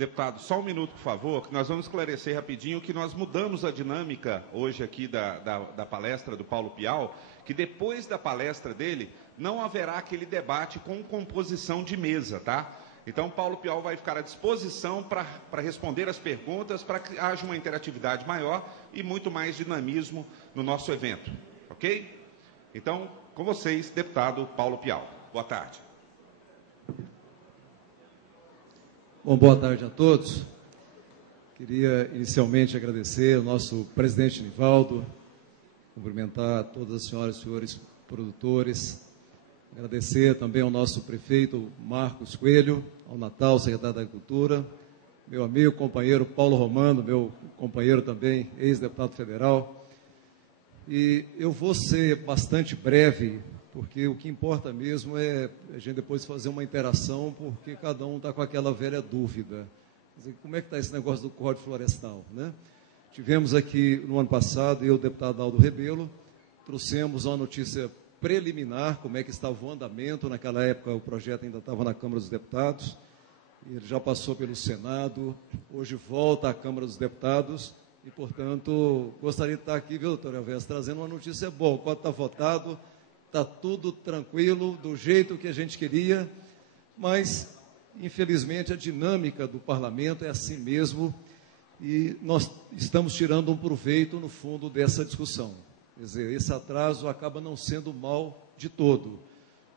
Deputado, só um minuto, por favor, que nós vamos esclarecer rapidinho que nós mudamos a dinâmica hoje aqui da palestra do Paulo Pial, que depois da palestra dele não haverá aquele debate com composição de mesa, tá? Então, o Paulo Pial vai ficar à disposição para responder as perguntas, para que haja uma interatividade maior e muito mais dinamismo no nosso evento, ok? Então, com vocês, deputado Paulo Pial. Boa tarde. Bom, boa tarde a todos. Queria inicialmente agradecer ao nosso presidente Nivaldo, cumprimentar todas as senhoras e senhores produtores, agradecer também ao nosso prefeito Marcos Coelho, ao Natal, secretário da Agricultura, meu amigo, companheiro Paulo Romano, meu companheiro também, ex-deputado federal. E eu vou ser bastante breve, porque o que importa mesmo é a gente depois fazer uma interação, porque cada um está com aquela velha dúvida. Quer dizer, como é que está esse negócio do Código Florestal, né? Tivemos aqui, no ano passado, eu, o deputado Aldo Rebelo, trouxemos uma notícia preliminar, como é que estava o andamento. Naquela época, o projeto ainda estava na Câmara dos Deputados, ele já passou pelo Senado, hoje volta à Câmara dos Deputados, e, portanto, gostaria de estar aqui, viu, doutor Elvésio, trazendo uma notícia boa. O código está votado, está tudo tranquilo, do jeito que a gente queria, mas, infelizmente, a dinâmica do parlamento é assim mesmo, e nós estamos tirando um proveito, no fundo, dessa discussão. Quer dizer, esse atraso acaba não sendo mal de todo,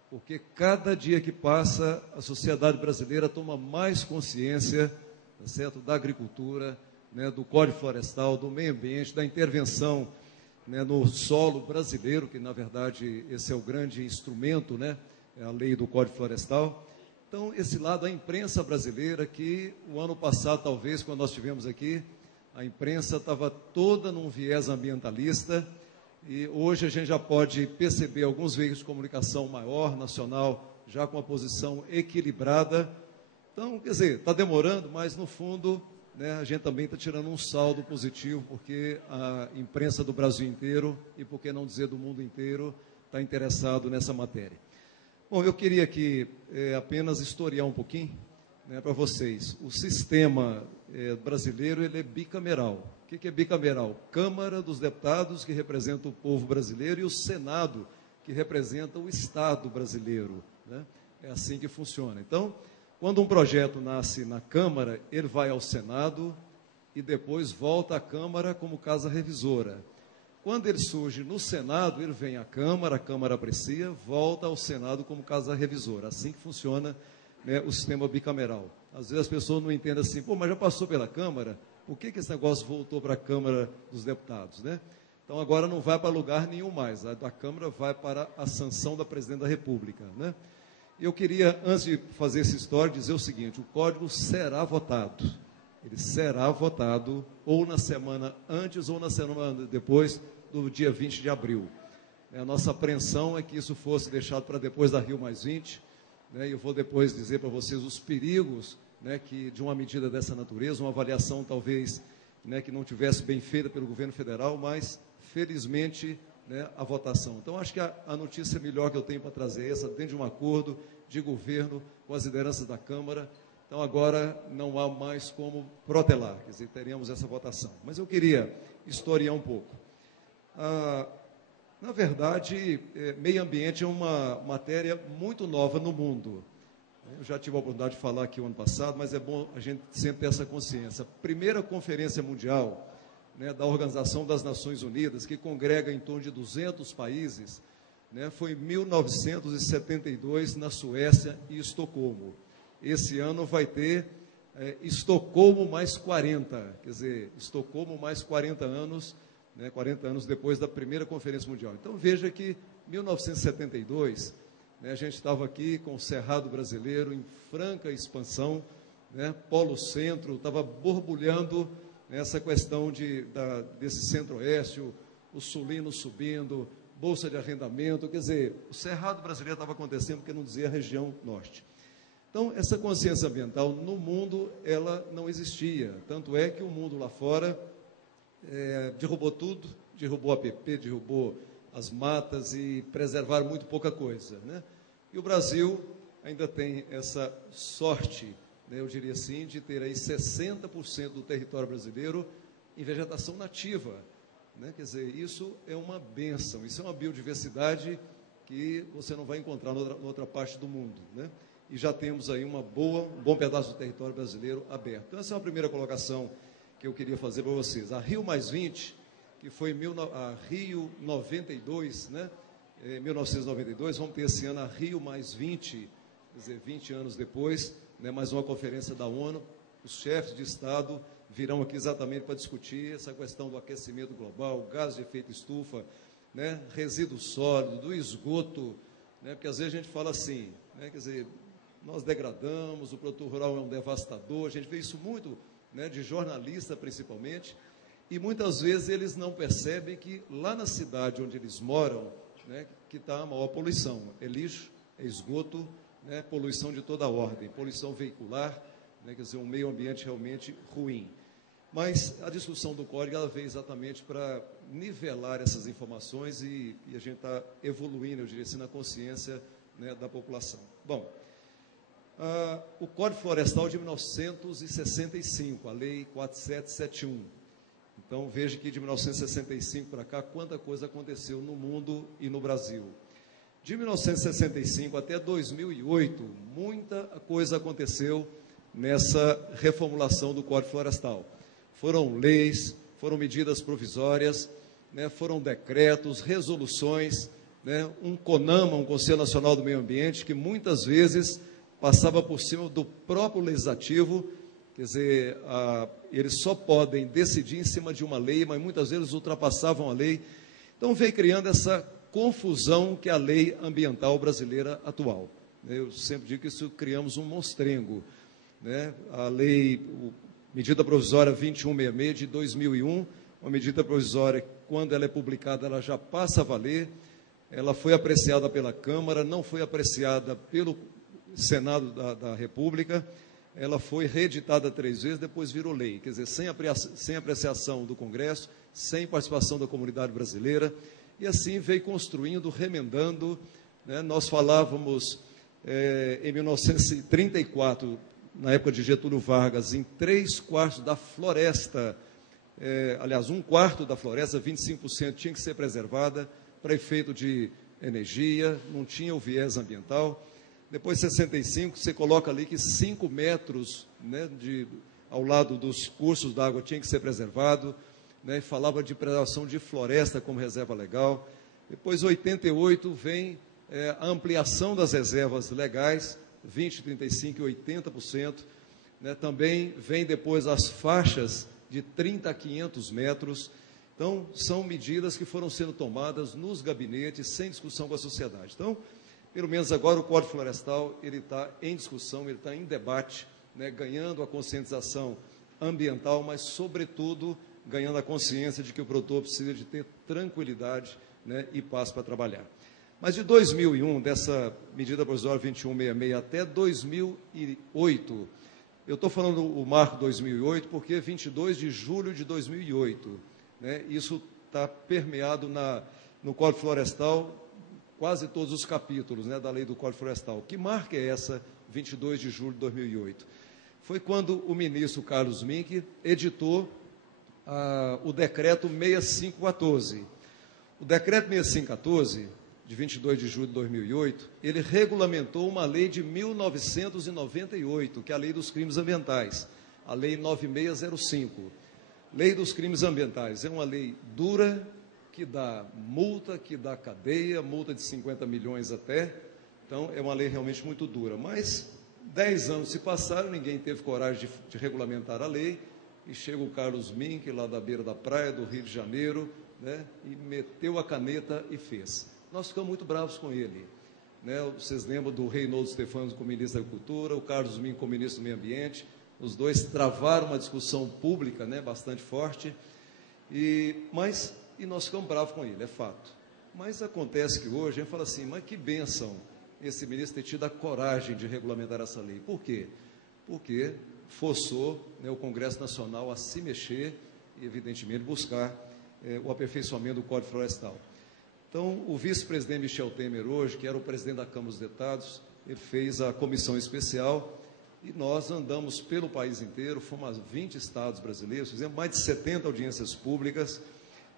porque cada dia que passa, a sociedade brasileira toma mais consciência, tá certo, da agricultura, né, do Código Florestal, do meio ambiente, da intervenção, né, no solo brasileiro, que, na verdade, esse é o grande instrumento, né, é a lei do Código Florestal. Então, esse lado, a imprensa brasileira, que o ano passado, talvez, quando nós estivemos aqui, a imprensa estava toda num viés ambientalista, e hoje a gente já pode perceber alguns veículos de comunicação maior, nacional, já com uma posição equilibrada. Então, quer dizer, está demorando, mas, no fundo, né, a gente também está tirando um saldo positivo, porque a imprensa do Brasil inteiro, e por que não dizer do mundo inteiro, está interessado nessa matéria. Bom, eu queria aqui apenas historiar um pouquinho, né, para vocês. O sistema brasileiro, ele é bicameral. O que é bicameral? Câmara dos Deputados, que representa o povo brasileiro, e o Senado, que representa o Estado brasileiro, né? É assim que funciona. Então, quando um projeto nasce na Câmara, ele vai ao Senado e depois volta à Câmara como casa revisora. Quando ele surge no Senado, ele vem à Câmara, a Câmara aprecia, volta ao Senado como casa revisora. Assim que funciona, né, o sistema bicameral. Às vezes as pessoas não entendem assim, pô, mas já passou pela Câmara, por que esse negócio voltou para a Câmara dos Deputados, né? Então agora não vai para lugar nenhum mais, a da Câmara vai para a sanção da Presidente da República, né? Eu queria, antes de fazer essa história, dizer o seguinte: o Código será votado. Ele será votado ou na semana antes ou na semana depois do dia 20 de abril. A nossa apreensão é que isso fosse deixado para depois da Rio+20, né? E eu vou depois dizer para vocês os perigos, né, que de uma medida dessa natureza, uma avaliação talvez, né, que não tivesse bem feita pelo governo federal, mas, felizmente, né, a votação. Então, acho que a notícia melhor que eu tenho para trazer é essa, dentro de um acordo de governo com as lideranças da Câmara. Então, agora não há mais como protelar, quer dizer, teremos essa votação. Mas eu queria historiar um pouco. Na verdade, meio ambiente é uma matéria muito nova no mundo. Eu já tive a oportunidade de falar aqui o ano passado, mas é bom a gente sempre ter essa consciência. A primeira conferência mundial, né, da Organização das Nações Unidas, que congrega em torno de 200 países, né, foi em 1972, na Suécia e Estocolmo. Esse ano vai ter Estocolmo mais 40, quer dizer, Estocolmo mais 40 anos, né, 40 anos depois da primeira conferência mundial. Então, veja que 1972... a gente estava aqui com o Cerrado brasileiro em franca expansão, né? Polo Centro, estava borbulhando essa questão desse Centro-Oeste, o Sulino subindo, Bolsa de Arrendamento, quer dizer, o Cerrado brasileiro estava acontecendo, porque não dizia a região norte. Então, essa consciência ambiental no mundo, ela não existia, tanto é que o mundo lá fora derrubou tudo, derrubou a APP, derrubou as matas e preservaram muito pouca coisa, né? E o Brasil ainda tem essa sorte, né, eu diria assim, de ter aí 60% do território brasileiro em vegetação nativa, né? Quer dizer, isso é uma bênção, isso é uma biodiversidade que você não vai encontrar em outra parte do mundo, né? E já temos aí um bom pedaço do território brasileiro aberto. Então, essa é uma primeira colocação que eu queria fazer para vocês. A Rio+20, que foi a Rio 92, né? 1992, vamos ter esse ano a Rio+20, quer dizer, 20 anos depois, né? Mais uma conferência da ONU. Os chefes de Estado virão aqui exatamente para discutir essa questão do aquecimento global, gás de efeito estufa, né? Resíduo sólido, do esgoto, né? Porque às vezes a gente fala assim, né? Quer dizer, nós degradamos, o produtor rural é um devastador, a gente vê isso muito, né? De jornalista principalmente, e muitas vezes eles não percebem que lá na cidade onde eles moram, né, que está a maior poluição, é lixo, é esgoto, né, poluição de toda ordem, poluição veicular, né, quer dizer, um meio ambiente realmente ruim. Mas a discussão do código ela veio exatamente para nivelar essas informações e a gente está evoluindo, eu diria assim, na consciência, né, da população. Bom, o Código Florestal de 1965, a Lei 4771. Então, veja que de 1965 para cá, quanta coisa aconteceu no mundo e no Brasil. De 1965 até 2008, muita coisa aconteceu nessa reformulação do Código Florestal. Foram leis, foram medidas provisórias, né, foram decretos, resoluções, né, um CONAMA, um Conselho Nacional do Meio Ambiente, que muitas vezes passava por cima do próprio legislativo. Quer dizer, eles só podem decidir em cima de uma lei, mas muitas vezes ultrapassavam a lei. Então, veio criando essa confusão que é a lei ambiental brasileira atual. Eu sempre digo que isso criamos um monstrengo, né? A lei, medida provisória 2166 de 2001, uma medida provisória, quando ela é publicada, ela já passa a valer, ela foi apreciada pela Câmara, não foi apreciada pelo Senado da República, ela foi reeditada 3 vezes, depois virou lei, quer dizer, sem apreciação do Congresso, sem participação da comunidade brasileira, e assim veio construindo, remendando, né? Nós falávamos, em 1934, na época de Getúlio Vargas, em 3/4 da floresta, aliás, 1/4 da floresta, 25% tinha que ser preservada para efeito de energia, não tinha o viés ambiental. Depois, 65, você coloca ali que 5 metros, né, ao lado dos cursos d'água tinha que ser preservado, né, falava de preservação de floresta como reserva legal. Depois, 88, vem a ampliação das reservas legais, 20%, 35% e 80%. Né, também vem depois as faixas de 30 a 500 metros. Então, são medidas que foram sendo tomadas nos gabinetes, sem discussão com a sociedade. Então, pelo menos agora o Código Florestal ele está em discussão, ele está em debate, né, ganhando a conscientização ambiental, mas, sobretudo, ganhando a consciência de que o produtor precisa de ter tranquilidade, né, e paz para trabalhar. Mas de 2001, dessa medida provisória 2166 até 2008, eu estou falando o marco 2008 porque é 22 de julho de 2008, né, isso está permeado no Código Florestal, quase todos os capítulos, né, da lei do Código Florestal. Que marca é essa, 22 de julho de 2008? Foi quando o ministro Carlos Mink editou o decreto 6514. O decreto 6514, de 22 de julho de 2008, ele regulamentou uma lei de 1998, que é a Lei dos Crimes Ambientais, a Lei 9605. Lei dos Crimes Ambientais é uma lei dura, que dá multa, que dá cadeia, multa de 50 milhões até. Então, é uma lei realmente muito dura. Mas 10 anos se passaram, ninguém teve coragem de regulamentar a lei, e chega o Carlos Mink, lá da beira da praia do Rio de Janeiro, né, e meteu a caneta e fez. Nós ficamos muito bravos com ele. Né? Vocês lembram do Reinaldo Stefano como ministro da Agricultura, o Carlos Mink como ministro do Meio Ambiente, os dois travaram uma discussão pública, né, bastante forte, e nós ficamos bravos com ele, é fato. Mas acontece que hoje a gente fala assim, mas que bênção esse ministro ter tido a coragem de regulamentar essa lei. Por quê? Porque forçou, né, o Congresso Nacional a se mexer e, evidentemente, buscar o aperfeiçoamento do Código Florestal. Então, o vice-presidente Michel Temer hoje, que era o presidente da Câmara dos Deputados, ele fez a comissão especial e nós andamos pelo país inteiro, fomos a 20 estados brasileiros, fizemos mais de 70 audiências públicas.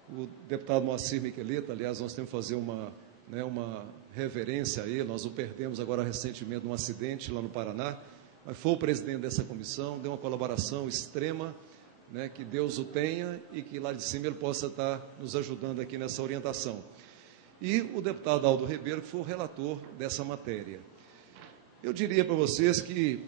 O deputado Moacir Miqueleta, aliás, nós temos que fazer uma reverência a ele, nós o perdemos agora recentemente num acidente lá no Paraná, mas foi o presidente dessa comissão, deu uma colaboração extrema, né, que Deus o tenha e que lá de cima ele possa estar nos ajudando aqui nessa orientação. E o deputado Aldo Ribeiro, que foi o relator dessa matéria. Eu diria para vocês que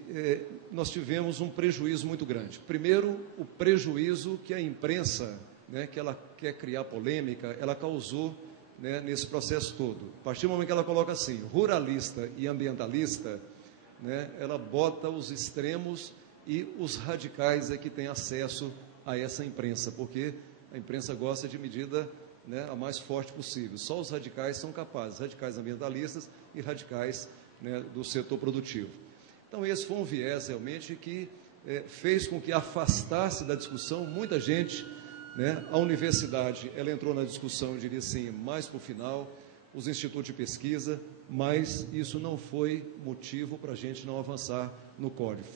nós tivemos um prejuízo muito grande. Primeiro, o prejuízo que a imprensa, né, que ela quer criar polêmica, ela causou, né, nesse processo todo. A partir do momento que ela coloca assim, ruralista e ambientalista, né, ela bota os extremos e os radicais é que têm acesso a essa imprensa, porque a imprensa gosta de medida, né, a mais forte possível. Só os radicais são capazes, radicais ambientalistas e radicais, né, do setor produtivo. Então, esse foi um viés realmente que fez com que afastasse da discussão muita gente, né? A universidade, ela entrou na discussão, eu diria assim, mais para o final, os institutos de pesquisa, mas isso não foi motivo para a gente não avançar no código.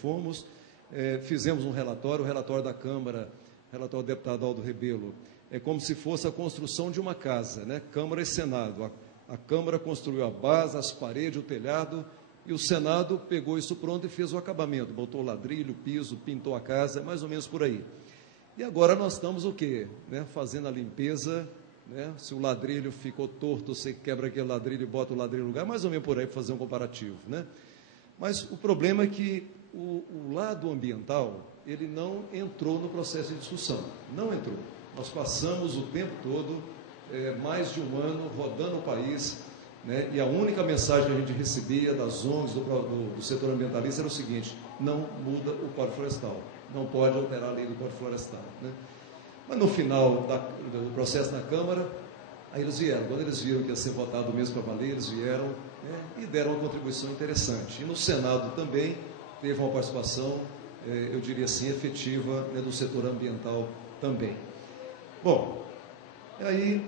Fizemos um relatório, o relatório da Câmara, relatório do deputado Aldo Rebelo, é como se fosse a construção de uma casa, né? Câmara e Senado. A Câmara construiu a base, as paredes, o telhado, e o Senado pegou isso pronto e fez o acabamento, botou o ladrilho, o piso, pintou a casa, mais ou menos por aí. E agora nós estamos o quê? Né? Fazendo a limpeza, né? Se o ladrilho ficou torto, você quebra aquele ladrilho e bota o ladrilho no lugar, mais ou menos por aí, para fazer um comparativo, né? Mas o problema é que o lado ambiental, ele não entrou no processo de discussão, não entrou. Nós passamos o tempo todo, mais de um ano, rodando o país, né? E a única mensagem que a gente recebia das ONGs, do setor ambientalista, era o seguinte: não muda o Código Florestal, não pode alterar a lei do Código Florestal, né? Mas no final do processo na Câmara, aí eles vieram. Quando eles viram que ia ser votado mesmo para valer, eles vieram, né, e deram uma contribuição interessante. E no Senado também teve uma participação, eu diria assim, efetiva, né, do setor ambiental também. Bom, aí,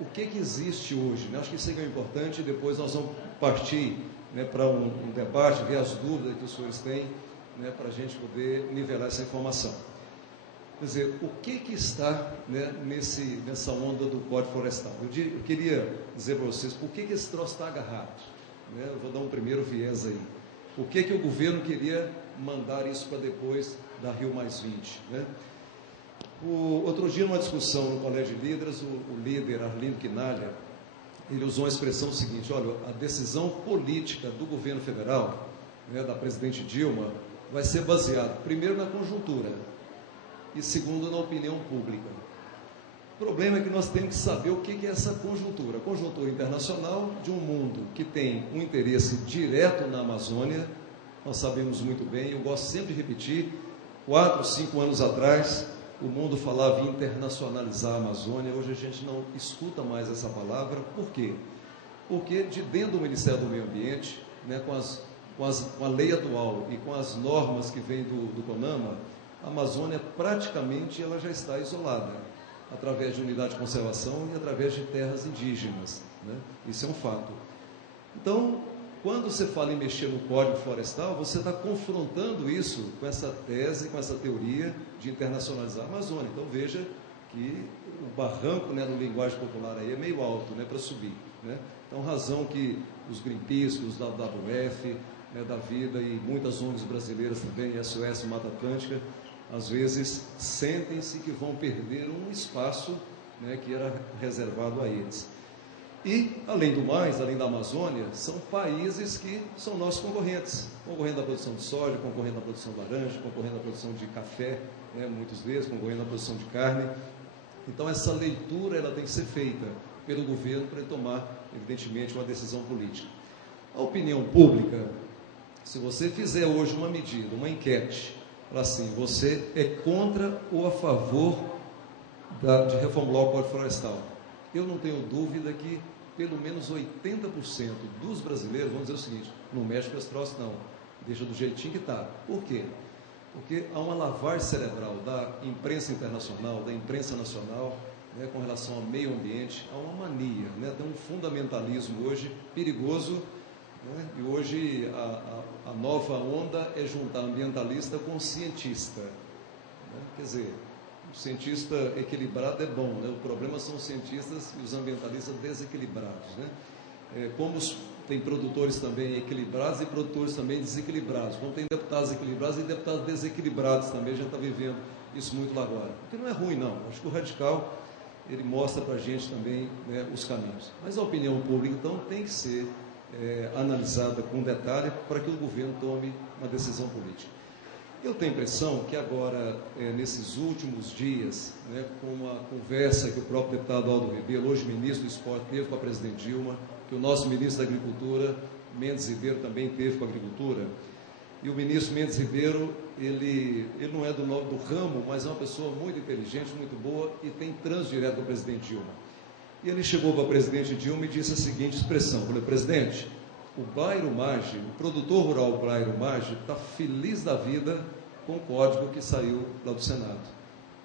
o que existe hoje? Né? Acho que isso é importante, depois nós vamos partir, né, para um debate, ver as dúvidas que os senhores têm, né, para a gente poder nivelar essa informação. Quer dizer, o que está, né, nessa onda do Código Florestal? Eu queria dizer para vocês por que esse troço está agarrado. Né? Eu vou dar um primeiro viés aí. Por que o governo queria mandar isso para depois da Rio+20? Né? Outro dia, numa discussão no Colégio de Líderes, o líder Arlindo Quinalha, ele usou uma expressão seguinte: olha, a decisão política do governo federal, né, da presidente Dilma, vai ser baseada, primeiro, na conjuntura e, segundo, na opinião pública. O problema é que nós temos que saber o que é essa conjuntura. A conjuntura internacional de um mundo que tem um interesse direto na Amazônia, nós sabemos muito bem, eu gosto sempre de repetir, 4, 5 anos atrás, o mundo falava em internacionalizar a Amazônia. Hoje a gente não escuta mais essa palavra. Por quê? Porque de dentro do Ministério do Meio Ambiente, né, com a lei atual e com as normas que vêm do CONAMA, a Amazônia praticamente ela já está isolada, através de unidade de conservação e através de terras indígenas, né? Isso é um fato. Então, quando você fala em mexer no Código Florestal, você está confrontando isso com essa tese, com essa teoria de internacionalizar a Amazônia. Então, veja que o barranco, né, no linguagem popular aí é meio alto, né, para subir, né? Então, razão que os Greenpeace, os WWF, né, da vida e muitas ONGs brasileiras também, SOS Mata Atlântica, às vezes sentem-se que vão perder um espaço, né, que era reservado a eles. E, além do mais, além da Amazônia, são países que são nossos concorrentes, concorrendo à produção de soja, concorrendo à produção de laranja, concorrendo à produção de café, né, muitas vezes, concorrendo à produção de carne. Então, essa leitura ela tem que ser feita pelo governo para ele tomar, evidentemente, uma decisão política. A opinião pública, se você fizer hoje uma medida, uma enquete, fala assim: você é contra ou a favor de reformular o Código Florestal? Eu não tenho dúvida que pelo menos 80% dos brasileiros vão dizer o seguinte: não mexe com esse troço não, deixa do jeitinho que está. Por quê? Porque há uma lavagem cerebral da imprensa internacional, da imprensa nacional, né, com relação ao meio ambiente, há uma mania, né, tem um fundamentalismo hoje perigoso, né? E hoje a nova onda é juntar ambientalista com cientista, né? Quer dizer, o cientista equilibrado é bom, né? O problema são os cientistas e os ambientalistas desequilibrados, né? Como tem produtores também equilibrados e produtores também desequilibrados, como tem deputados equilibrados e deputados desequilibrados também, já está vivendo isso muito lá agora. O que não é ruim, não. Acho que o radical, ele mostra para a gente também, né, os caminhos. Mas a opinião pública, então, tem que ser analisada com detalhe para que o governo tome uma decisão política. Eu tenho a impressão que agora, nesses últimos dias, né, com uma conversa que o próprio deputado Aldo Rebelo, hoje ministro do Esporte, teve com a presidente Dilma, que o nosso ministro da Agricultura, Mendes Ribeiro, também teve com a Agricultura, e o ministro Mendes Ribeiro, ele não é do ramo, mas é uma pessoa muito inteligente, muito boa, e tem trânsito direto com o presidente Dilma. E ele chegou para a presidente Dilma e disse a seguinte expressão: falei, presidente, o Bairro Maggi, o produtor rural Bairro Maggi, está feliz da vida com o código que saiu lá do Senado.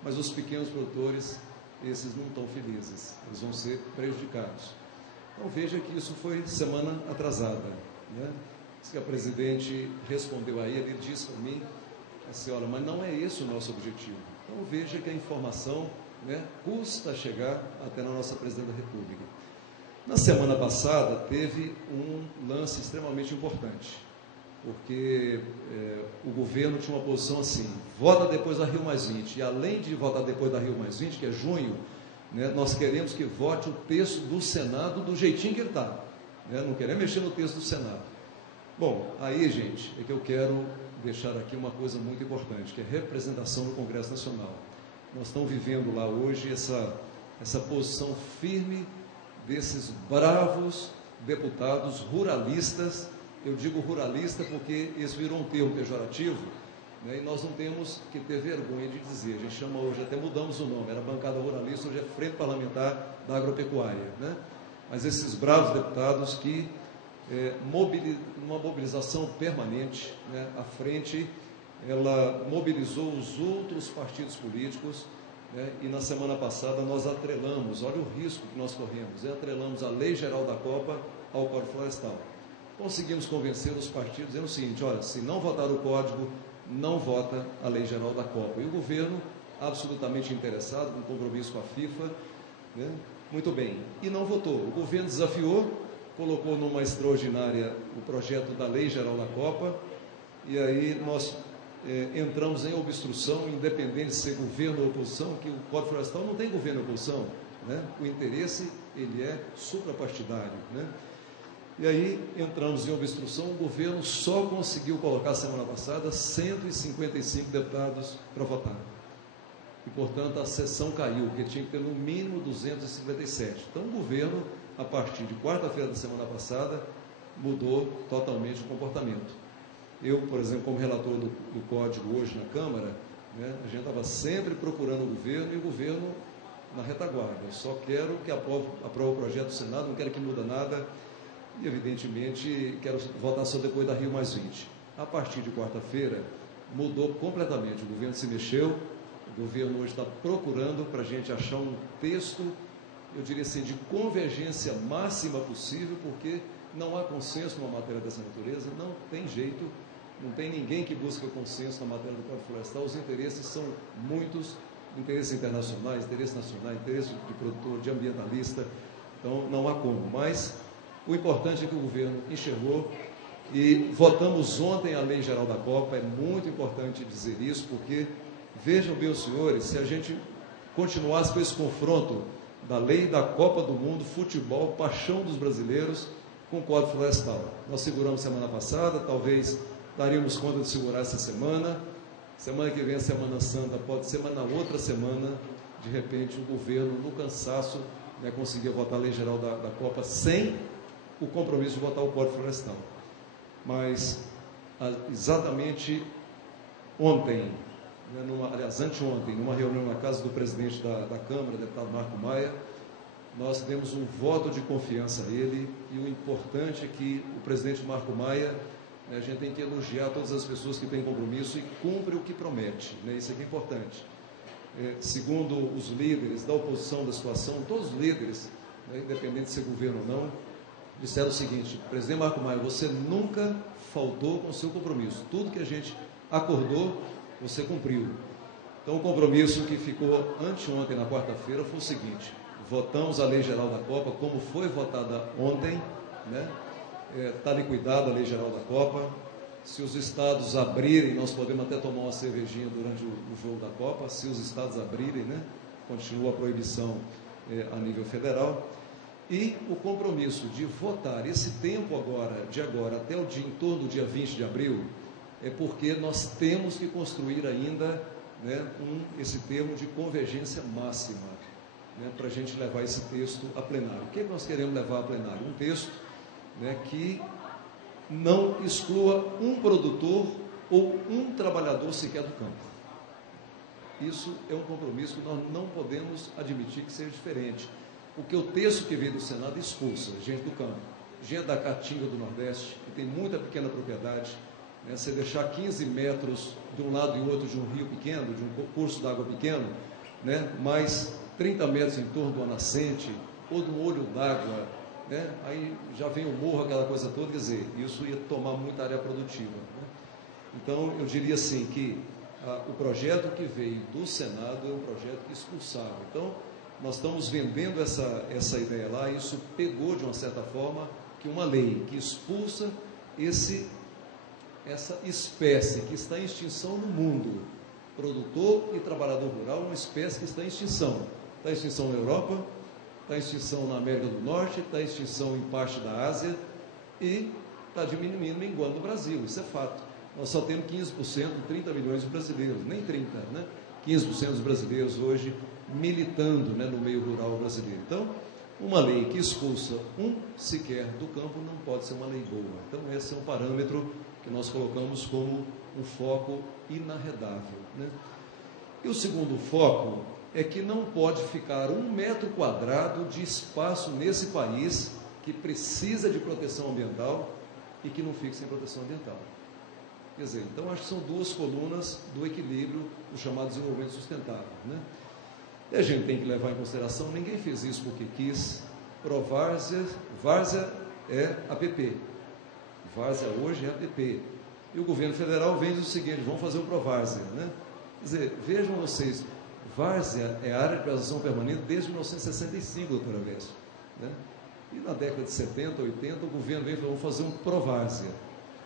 Mas os pequenos produtores, esses não estão felizes, eles vão ser prejudicados. Então veja que isso foi semana atrasada, né? Diz que a presidente respondeu a ele, disse para mim, assim, olha, mas não é esse o nosso objetivo. Então veja que a informação, né, custa chegar até na nossa presidente da República. Na semana passada teve um lance extremamente importante, porque o governo tinha uma posição assim, vota depois da Rio+20, e além de votar depois da Rio+20, que é junho, né, nós queremos que vote o texto do Senado do jeitinho que ele está, né, não queremos mexer no texto do Senado. Bom, aí, gente, é que eu quero deixar aqui uma coisa muito importante, que é a representação no Congresso Nacional. Nós estamos vivendo lá hoje essa posição firme desses bravos deputados ruralistas. Eu digo ruralista porque isso virou um termo pejorativo, né, e nós não temos que ter vergonha de dizer. A gente chama hoje, até mudamos o nome, era bancada ruralista, hoje é Frente Parlamentar da Agropecuária, né? Mas esses bravos deputados que, numa mobilização permanente, né, a frente, ela mobilizou os outros partidos políticos, né, e na semana passada nós atrelamos, olha o risco que nós corremos, atrelamos a Lei Geral da Copa ao Código Florestal. Conseguimos convencer os partidos dizendo o seguinte, olha, se não votar o Código, não vota a Lei Geral da Copa. E o governo, absolutamente interessado, com compromisso com a FIFA, né, muito bem, e não votou. O governo desafiou, colocou numa extraordinária o projeto da Lei Geral da Copa, e aí nós entramos em obstrução, independente de ser governo ou oposição, que o Código Florestal não tem governo ou oposição, né? O interesse, ele é suprapartidário, né? E aí entramos em obstrução, o governo só conseguiu colocar semana passada 155 deputados para votar. E, portanto, a sessão caiu, porque tinha que ter no mínimo 257. Então, o governo, a partir de quarta-feira da semana passada, mudou totalmente o comportamento. Eu, por exemplo, como relator do Código hoje na Câmara, né, a gente estava sempre procurando o governo e o governo na retaguarda. Eu só quero que aprove o projeto do Senado, não quero que muda nada e, evidentemente, quero votar só depois da Rio+20. A partir de quarta-feira, mudou completamente. O governo se mexeu, o governo hoje está procurando para a gente achar um texto, eu diria assim, de convergência máxima possível, porque não há consenso numa matéria dessa natureza, não tem jeito. Não tem ninguém que busca consenso na matéria do Código Florestal, os interesses são muitos, interesses internacionais, interesses nacionais, interesses de produtor, de ambientalista, então não há como. Mas o importante é que o governo enxergou e votamos ontem a Lei Geral da Copa, é muito importante dizer isso, porque, vejam bem os senhores, se a gente continuasse com esse confronto da Lei da Copa do Mundo, futebol, paixão dos brasileiros, com o Código Florestal. Nós seguramos semana passada, talvez daríamos conta de segurar essa semana. Semana que vem, a Semana Santa, pode ser, mas na outra semana, de repente, o governo, no cansaço, né, conseguia votar a Lei Geral da Copa sem o compromisso de votar o Código Florestal. Mas, exatamente ontem, né, aliás, anteontem, numa reunião na casa do presidente da Câmara, deputado Marco Maia, nós demos um voto de confiança a ele, e o importante é que o presidente Marco Maia, a gente tem que elogiar todas as pessoas que têm compromisso e cumpre o que promete, né? Isso aqui é importante. Segundo os líderes da oposição da situação, todos os líderes, né, independente de ser governo ou não, disseram o seguinte: presidente Marco Maia, você nunca faltou com o seu compromisso. Tudo que a gente acordou, você cumpriu. Então, o compromisso que ficou anteontem, na quarta-feira, foi o seguinte: votamos a Lei Geral da Copa, como foi votada ontem, né? Está liquidada a Lei Geral da Copa. Se os estados abrirem, nós podemos até tomar uma cervejinha durante o jogo da Copa, se os estados abrirem, né? Continua a proibição a nível federal. E o compromisso de votar esse tempo agora, de agora até o dia, em torno do dia 20 de abril, é porque nós temos que construir ainda, né, esse termo de convergência máxima, né, para a gente levar esse texto a plenário. O que nós queremos levar a plenário? Um texto, né, que não exclua um produtor ou um trabalhador sequer do campo. Isso é um compromisso que nós não podemos admitir que seja diferente. Porque o texto que veio do Senado expulsa gente do campo, gente da Caatinga do Nordeste, que tem muita pequena propriedade, né? Você deixar 15 metros de um lado e outro de um rio pequeno, de um curso d'água pequeno, né? Mais 30 metros em torno de uma nascente ou de um olho d'água, né? Aí já vem o morro, aquela coisa toda, quer dizer, isso ia tomar muita área produtiva, né? Então, eu diria assim que o projeto que veio do Senado é um projeto que expulsava. Então, nós estamos vendendo essa ideia lá, e isso pegou, de uma certa forma, que uma lei que expulsa essa espécie que está em extinção no mundo, produtor e trabalhador rural, uma espécie que está em extinção. Está em extinção na Europa, está em extinção na América do Norte, está em extinção em parte da Ásia e está diminuindo, minguando no Brasil, isso é fato. Nós só temos 15%, 30 milhões de brasileiros, nem 30, né? 15% dos brasileiros hoje militando, né, no meio rural brasileiro. Então, uma lei que expulsa um sequer do campo não pode ser uma lei boa. Então, esse é um parâmetro que nós colocamos como um foco inarredável, né? E o segundo foco é que não pode ficar 1 metro quadrado de espaço nesse país que precisa de proteção ambiental e que não fique sem proteção ambiental. Quer dizer, então acho que são duas colunas do equilíbrio do chamado desenvolvimento sustentável, né? E a gente tem que levar em consideração, ninguém fez isso porque quis. Provárzea, várzea é APP. Várzea hoje é APP. E o governo federal vem o seguinte: vamos fazer o Provárzea, né? Quer dizer, vejam vocês, várzea é área de preservação permanente desde 1965, doutora Vécio, né? E na década de 70, 80, o governo veio e falou: vamos fazer um Provárzea.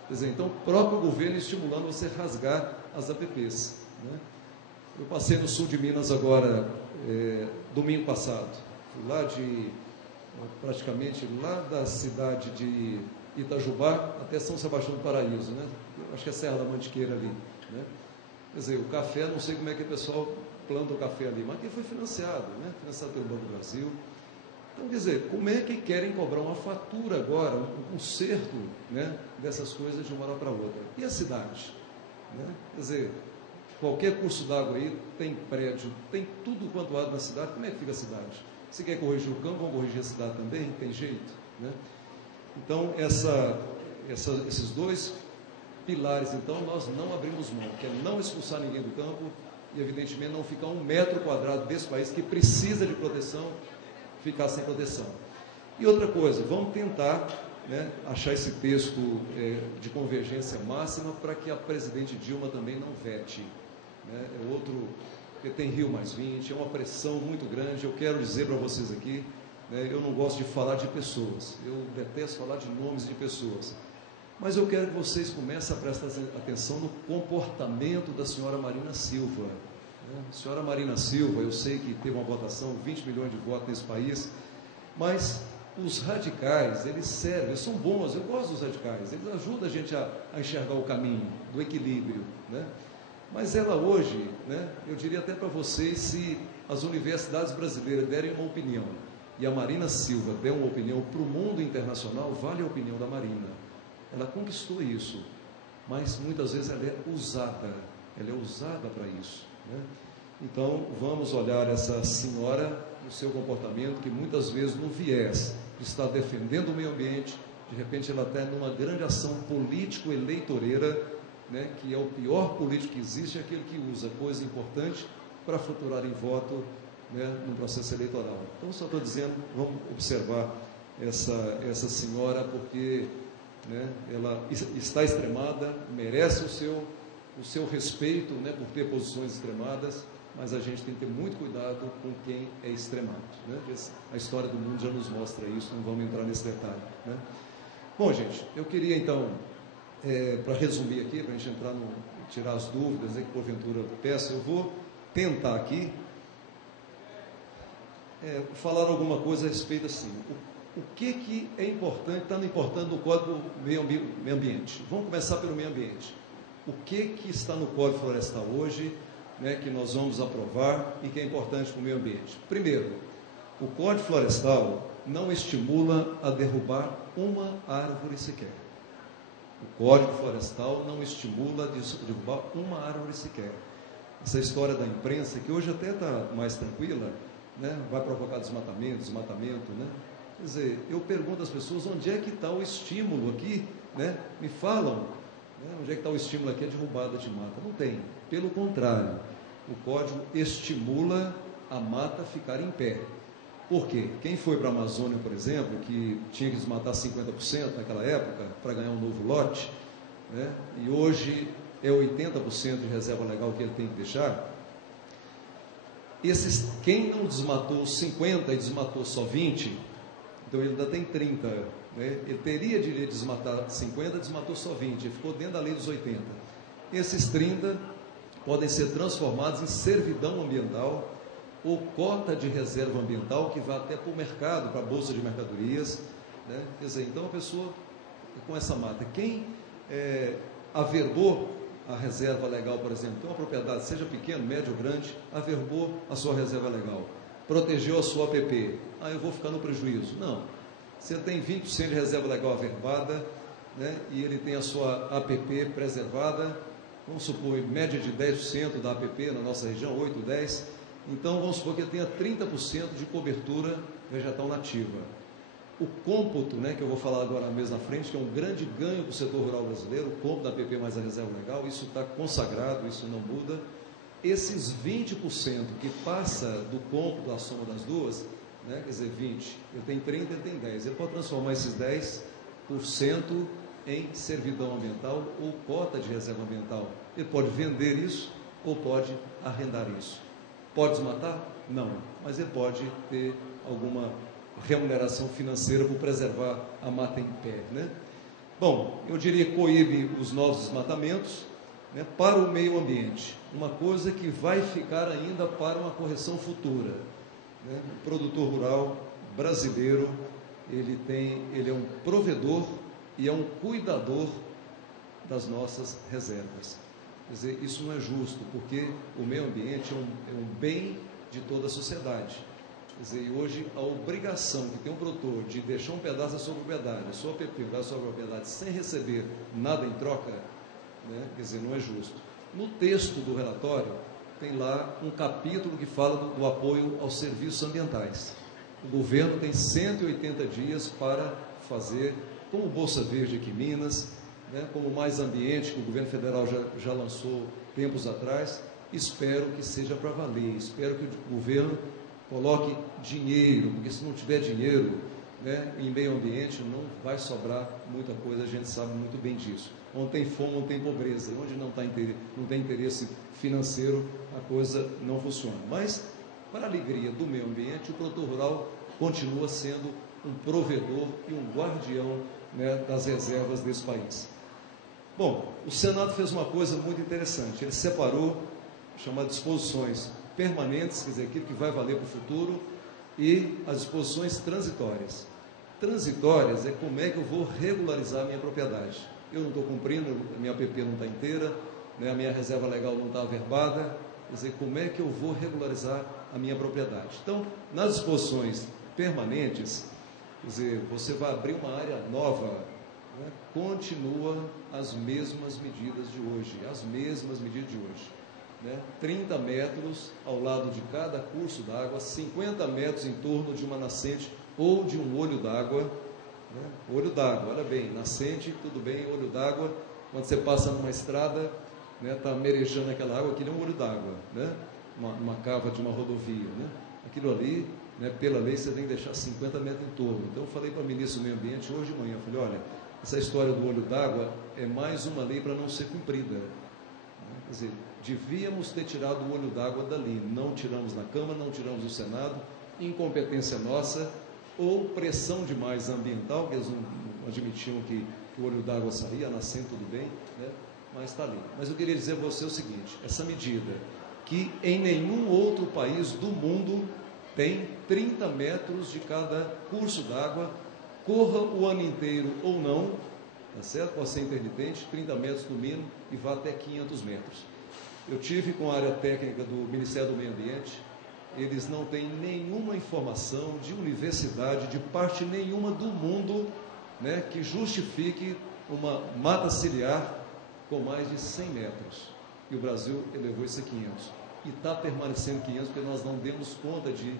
Quer dizer, então, o próprio governo estimulando você rasgar as APPs, né? Eu passei no sul de Minas agora, domingo passado. Fui lá praticamente lá da cidade de Itajubá até São Sebastião do Paraíso, né? Acho que é Serra da Mantiqueira ali, né? Quer dizer, o café, não sei como é que o pessoal planta o café ali, mas que foi financiado, né? Financiado pelo Banco do Brasil. Então, quer dizer, como é que querem cobrar uma fatura agora, um conserto, né, dessas coisas de uma hora para outra? E a cidade, né? Quer dizer, qualquer curso d'água aí tem prédio, tem tudo quanto há na cidade. Como é que fica a cidade? Se quer corrigir o campo, vão corrigir a cidade também? Tem jeito, né? Então, esses dois pilares, então, nós não abrimos mão, que é não expulsar ninguém do campo e, evidentemente, não ficar 1 metro quadrado desse país que precisa de proteção, ficar sem proteção. E outra coisa, vamos tentar, né, achar esse texto de convergência máxima para que a presidente Dilma também não vete, né? É outro, porque tem Rio Mais 20, é uma pressão muito grande. Eu quero dizer para vocês aqui, né, eu não gosto de falar de pessoas, eu detesto falar de nomes de pessoas, mas eu quero que vocês comecem a prestar atenção no comportamento da senhora Marina Silva. A senhora Marina Silva, eu sei que teve uma votação, 20 milhões de votos nesse país, mas os radicais, eles servem, eles são bons, eu gosto dos radicais, eles ajudam a gente a enxergar o caminho do equilíbrio, né? Mas ela hoje, né, eu diria até para vocês, se as universidades brasileiras derem uma opinião e a Marina Silva der uma opinião para o mundo internacional, vale a opinião da Marina. Ela conquistou isso, mas muitas vezes ela é usada para isso, né? Então, vamos olhar essa senhora, o seu comportamento, que muitas vezes no viés de estar defendendo o meio ambiente, de repente ela está numa grande ação político-eleitoreira, né, que é o pior político que existe, é aquele que usa coisa importante para futurar em voto, né, no processo eleitoral. Então, só estou dizendo, vamos observar essa senhora, porque, né, ela está extremada, merece o seu respeito, né, por ter posições extremadas, mas a gente tem que ter muito cuidado com quem é extremado, né? A história do mundo já nos mostra isso, não vamos entrar nesse detalhe, né? Bom, gente, eu queria então, para resumir aqui, para a gente entrar tirar as dúvidas, né, que porventura peço, eu vou tentar aqui falar alguma coisa a respeito assim, o que é importante, está importando no Código do Meio Ambiente. Vamos começar pelo meio ambiente. O que está no Código Florestal hoje, né, que nós vamos aprovar e que é importante para o meio ambiente? Primeiro, o Código Florestal não estimula a derrubar uma árvore sequer. O Código Florestal não estimula a derrubar uma árvore sequer. Essa história da imprensa, que hoje até está mais tranquila, né, vai provocar desmatamento, né? Quer dizer, eu pergunto às pessoas, onde é que está o estímulo aqui, né? Me falam, né, onde é que está o estímulo aqui, a derrubada de mata? Não tem. Pelo contrário, o Código estimula a mata a ficar em pé. Por quê? Quem foi para a Amazônia, por exemplo, que tinha que desmatar 50% naquela época para ganhar um novo lote, né, e hoje é 80% de reserva legal que ele tem que deixar, quem não desmatou 50% e desmatou só 20%, então ele ainda tem 30%, né? Ele teria direito de desmatar 50%, desmatou só 20%, ele ficou dentro da lei dos 80%. Esses 30% podem ser transformados em servidão ambiental ou cota de reserva ambiental, que vai até para o mercado, para a bolsa de mercadorias, né? Quer dizer, então a pessoa com essa mata, quem averbou a reserva legal, por exemplo, tem uma propriedade, seja pequeno, médio ou grande, averbou a sua reserva legal, protegeu a sua APP, eu vou ficar no prejuízo. Não, você tem 20% de reserva legal averbada, né, e ele tem a sua APP preservada, vamos supor, em média de 10% da APP na nossa região, 8, 10%, então vamos supor que ele tenha 30% de cobertura vegetal nativa. O cômputo, né, que eu vou falar agora mesmo na frente, que é um grande ganho para o setor rural brasileiro, o cômputo da APP mais a reserva legal, isso está consagrado, isso não muda. Esses 20% que passa do cômputo da soma das duas, né, quer dizer, 20%, eu tenho 30%, ele tem 10%, ele pode transformar esses 10% em servidão ambiental ou cota de reserva ambiental. Ele pode vender isso ou pode arrendar isso. Pode desmatar? Não, mas ele pode ter alguma remuneração financeira por preservar a mata em pé, né? Bom, eu diria que coíbe os novos desmatamentos, né, para o meio ambiente, uma coisa que vai ficar ainda para uma correção futura, né? O produtor rural brasileiro, ele é um provedor e é um cuidador das nossas reservas. Quer dizer, isso não é justo, porque o meio ambiente é um bem de toda a sociedade. Quer dizer, hoje a obrigação que tem um produtor de deixar um pedaço da sua propriedade, a sua APP, um pedaço da sua propriedade, sem receber nada em troca, né? Quer dizer, não é justo. No texto do relatório, tem lá um capítulo que fala do apoio aos serviços ambientais. O governo tem 180 dias para fazer, como o Bolsa Verde aqui em Minas, né, como Mais Ambiente, que o governo federal já lançou tempos atrás. Espero que seja para valer, espero que o governo coloque dinheiro, porque se não tiver dinheiro, né, em meio ambiente não vai sobrar muita coisa, a gente sabe muito bem disso. Onde tem fome, onde tem pobreza, onde não tem interesse financeiro, a coisa não funciona. Mas, para a alegria do meio ambiente, o produtor rural continua sendo um provedor e um guardião, né, das reservas desse país. Bom, o Senado fez uma coisa muito interessante, ele separou, chamadas disposições permanentes, quer dizer, aquilo que vai valer para o futuro, e as disposições transitórias. Transitórias é como é que eu vou regularizar a minha propriedade. Eu não estou cumprindo, a minha APP não está inteira, né, a minha reserva legal não está averbada, quer dizer, como é que eu vou regularizar a minha propriedade. Então, nas disposições permanentes, quer dizer, você vai abrir uma área nova, né, continua as mesmas medidas de hoje, né? 30 metros ao lado de cada curso d'água, 50 metros em torno de uma nascente ou de um olho d'água, né? Olho d'água, olha bem, nascente, tudo bem, olho d'água, quando você passa numa estrada, né, está merejando aquela água, aquilo é um olho d'água, né? Uma cava de uma rodovia, né? Aquilo ali né, pela lei você tem que deixar 50 metros em torno. Então eu falei para o ministro do Meio Ambiente hoje de manhã, eu falei, olha, essa história do olho d'água é mais uma lei para não ser cumprida. Quer dizer, devíamos ter tirado o olho d'água dali, não tiramos na Câmara, não tiramos no Senado, incompetência nossa, ou pressão demais ambiental, que eles não admitiam que o olho d'água saía, a nascente tudo bem, né? Mas está ali. Mas eu queria dizer a você o seguinte, essa medida, que em nenhum outro país do mundo tem 30 metros de cada curso d'água, corra o ano inteiro ou não, tá certo? Pode ser intermitente, 30 metros no mínimo, e vá até 500 metros. Eu tive com a área técnica do Ministério do Meio Ambiente, eles não têm nenhuma informação de universidade, de parte nenhuma do mundo, né, que justifique uma mata ciliar com mais de 100 metros. E o Brasil elevou isso a 500. E está permanecendo 500 porque nós não demos conta de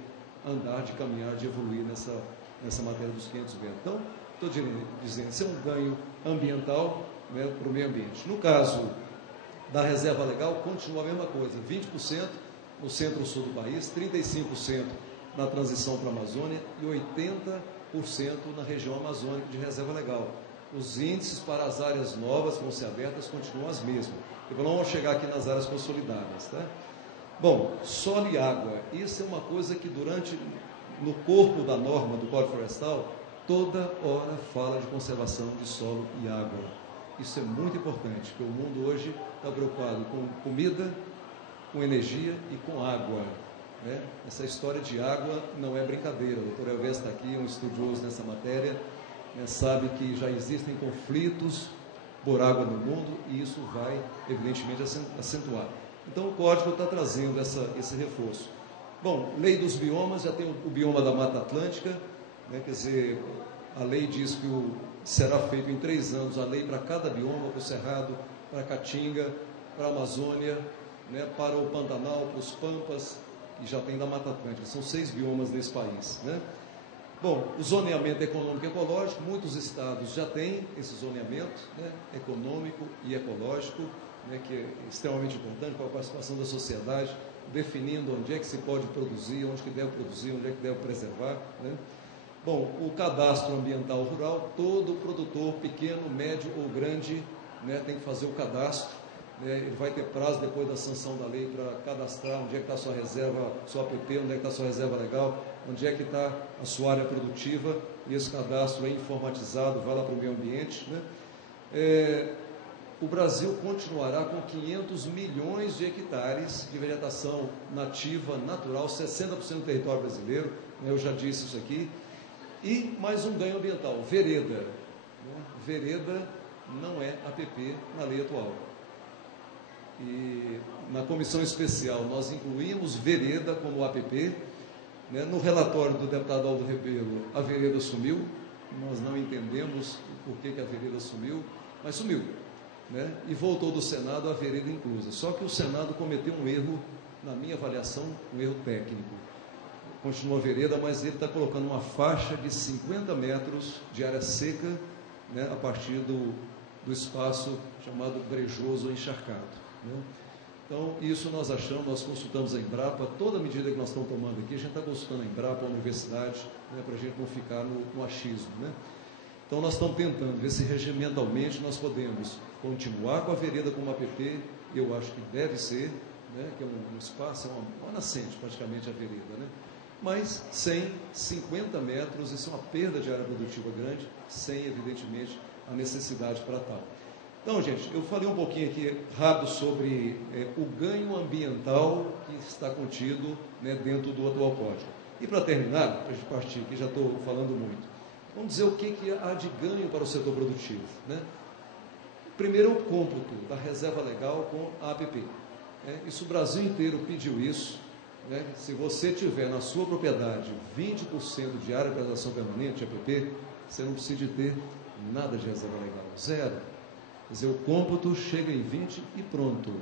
andar, de caminhar, de evoluir nessa matéria dos 500 metros. Então, estou dizendo, isso é um ganho ambiental, né, para o meio ambiente. No caso da reserva legal, continua a mesma coisa, 20% no centro-sul do país, 35% na transição para a Amazônia e 80% na região amazônica de reserva legal. Os índices para as áreas novas que vão ser abertas continuam as mesmas. Eu não vou chegar aqui nas áreas consolidadas, tá? Bom, solo e água, isso é uma coisa que no corpo da norma do Código Florestal, toda hora fala de conservação de solo e água. Isso é muito importante, porque o mundo hoje está preocupado com comida, com energia e com água, né? Essa história de água não é brincadeira. O doutor Elvésio está aqui, um estudioso nessa matéria, né, sabe que já existem conflitos por água no mundo e isso vai, evidentemente, acentuar. Então, o Código está trazendo esse reforço. Bom, lei dos biomas, já tem o bioma da Mata Atlântica, né, quer dizer, a lei diz que será feito em 3 anos a lei para cada bioma, para o Cerrado, para a Caatinga, para a Amazônia, né, para o Pantanal, para os Pampas, que já tem da Mata Atlântica. São 6 biomas nesse país, né? Bom, o zoneamento econômico e ecológico, muitos estados já têm esse zoneamento, né, econômico e ecológico, né, que é extremamente importante para a participação da sociedade, definindo onde é que se pode produzir, onde que deve produzir, onde é que deve preservar, né? Bom, o cadastro ambiental rural, todo produtor, pequeno, médio ou grande, né, tem que fazer o cadastro. Ele vai ter prazo depois da sanção da lei para cadastrar onde é que está a sua reserva, sua APP, onde é que está a sua reserva legal, onde é que está a sua área produtiva, e esse cadastro é informatizado, vai lá para o meio ambiente, né? O Brasil continuará com 500 milhões de hectares de vegetação nativa, natural, 60% do território brasileiro, né? Eu já disse isso aqui, e mais um ganho ambiental, vereda, né? Vereda não é APP na lei atual. E na comissão especial nós incluímos vereda como APP, né? No relatório do deputado Aldo Rebelo, a vereda sumiu, nós não entendemos por que a vereda sumiu, mas sumiu, né? E voltou do Senado a vereda inclusa. Só que o Senado cometeu um erro, na minha avaliação, um erro técnico. Continua a vereda, mas ele está colocando uma faixa de 50 metros de área seca, né? A partir do espaço chamado brejoso ou encharcado, né? Então, isso nós achamos, nós consultamos a Embrapa, toda medida que nós estamos tomando aqui, a gente está consultando a Embrapa, a universidade, né, para a gente não ficar no achismo, né? Então, nós estamos tentando ver se regimentalmente nós podemos continuar com a vereda como APP, eu acho que deve ser, né, que é um espaço, é uma nascente praticamente a vereda, né? Mas sem 50 metros, isso é uma perda de área produtiva grande, sem, evidentemente, a necessidade para tal. Então, gente, eu falei um pouquinho aqui rápido sobre o ganho ambiental que está contido, né, dentro do atual código. E para terminar, para a gente partir, que já estou falando muito, vamos dizer o que há de ganho para o setor produtivo, né? Primeiro, o cômputo da reserva legal com a APP. Isso o Brasil inteiro pediu isso, né? Se você tiver na sua propriedade 20% de área de preservação permanente, APP, você não precisa de ter nada de reserva legal, zero. Quer dizer, o cômputo chega em 20 e pronto.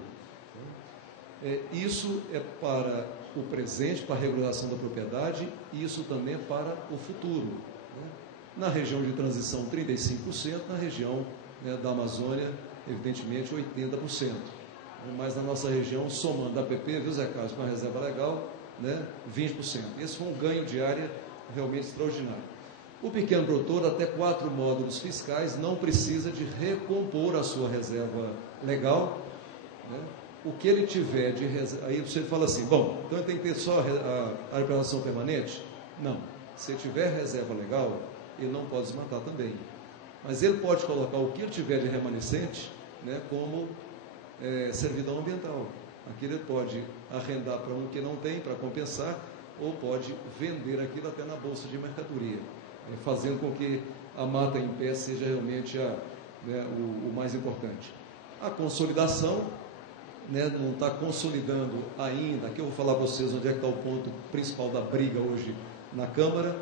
Isso é para o presente, para a regulação da propriedade, e isso também é para o futuro, né? Na região de transição, 35%, na região, né, da Amazônia, evidentemente, 80%. Mas na nossa região, somando a APP, viu, Zé Carlos, com a reserva legal, né, 20%. Esse foi um ganho de área realmente extraordinário. O pequeno produtor, até 4 módulos fiscais, não precisa de recompor a sua reserva legal, né? O que ele tiver de reserva, aí você fala assim, bom, então ele tem que ter só a arrecadação permanente? Não. Se ele tiver reserva legal, ele não pode desmatar também. Mas ele pode colocar o que ele tiver de remanescente, né, como servidão ambiental. Aquilo ele pode arrendar para um que não tem, para compensar, ou pode vender aquilo até na bolsa de mercadoria, fazendo com que a mata em pé seja realmente o mais importante. A consolidação, né, não está consolidando ainda, aqui eu vou falar para vocês onde é que está o ponto principal da briga hoje na Câmara,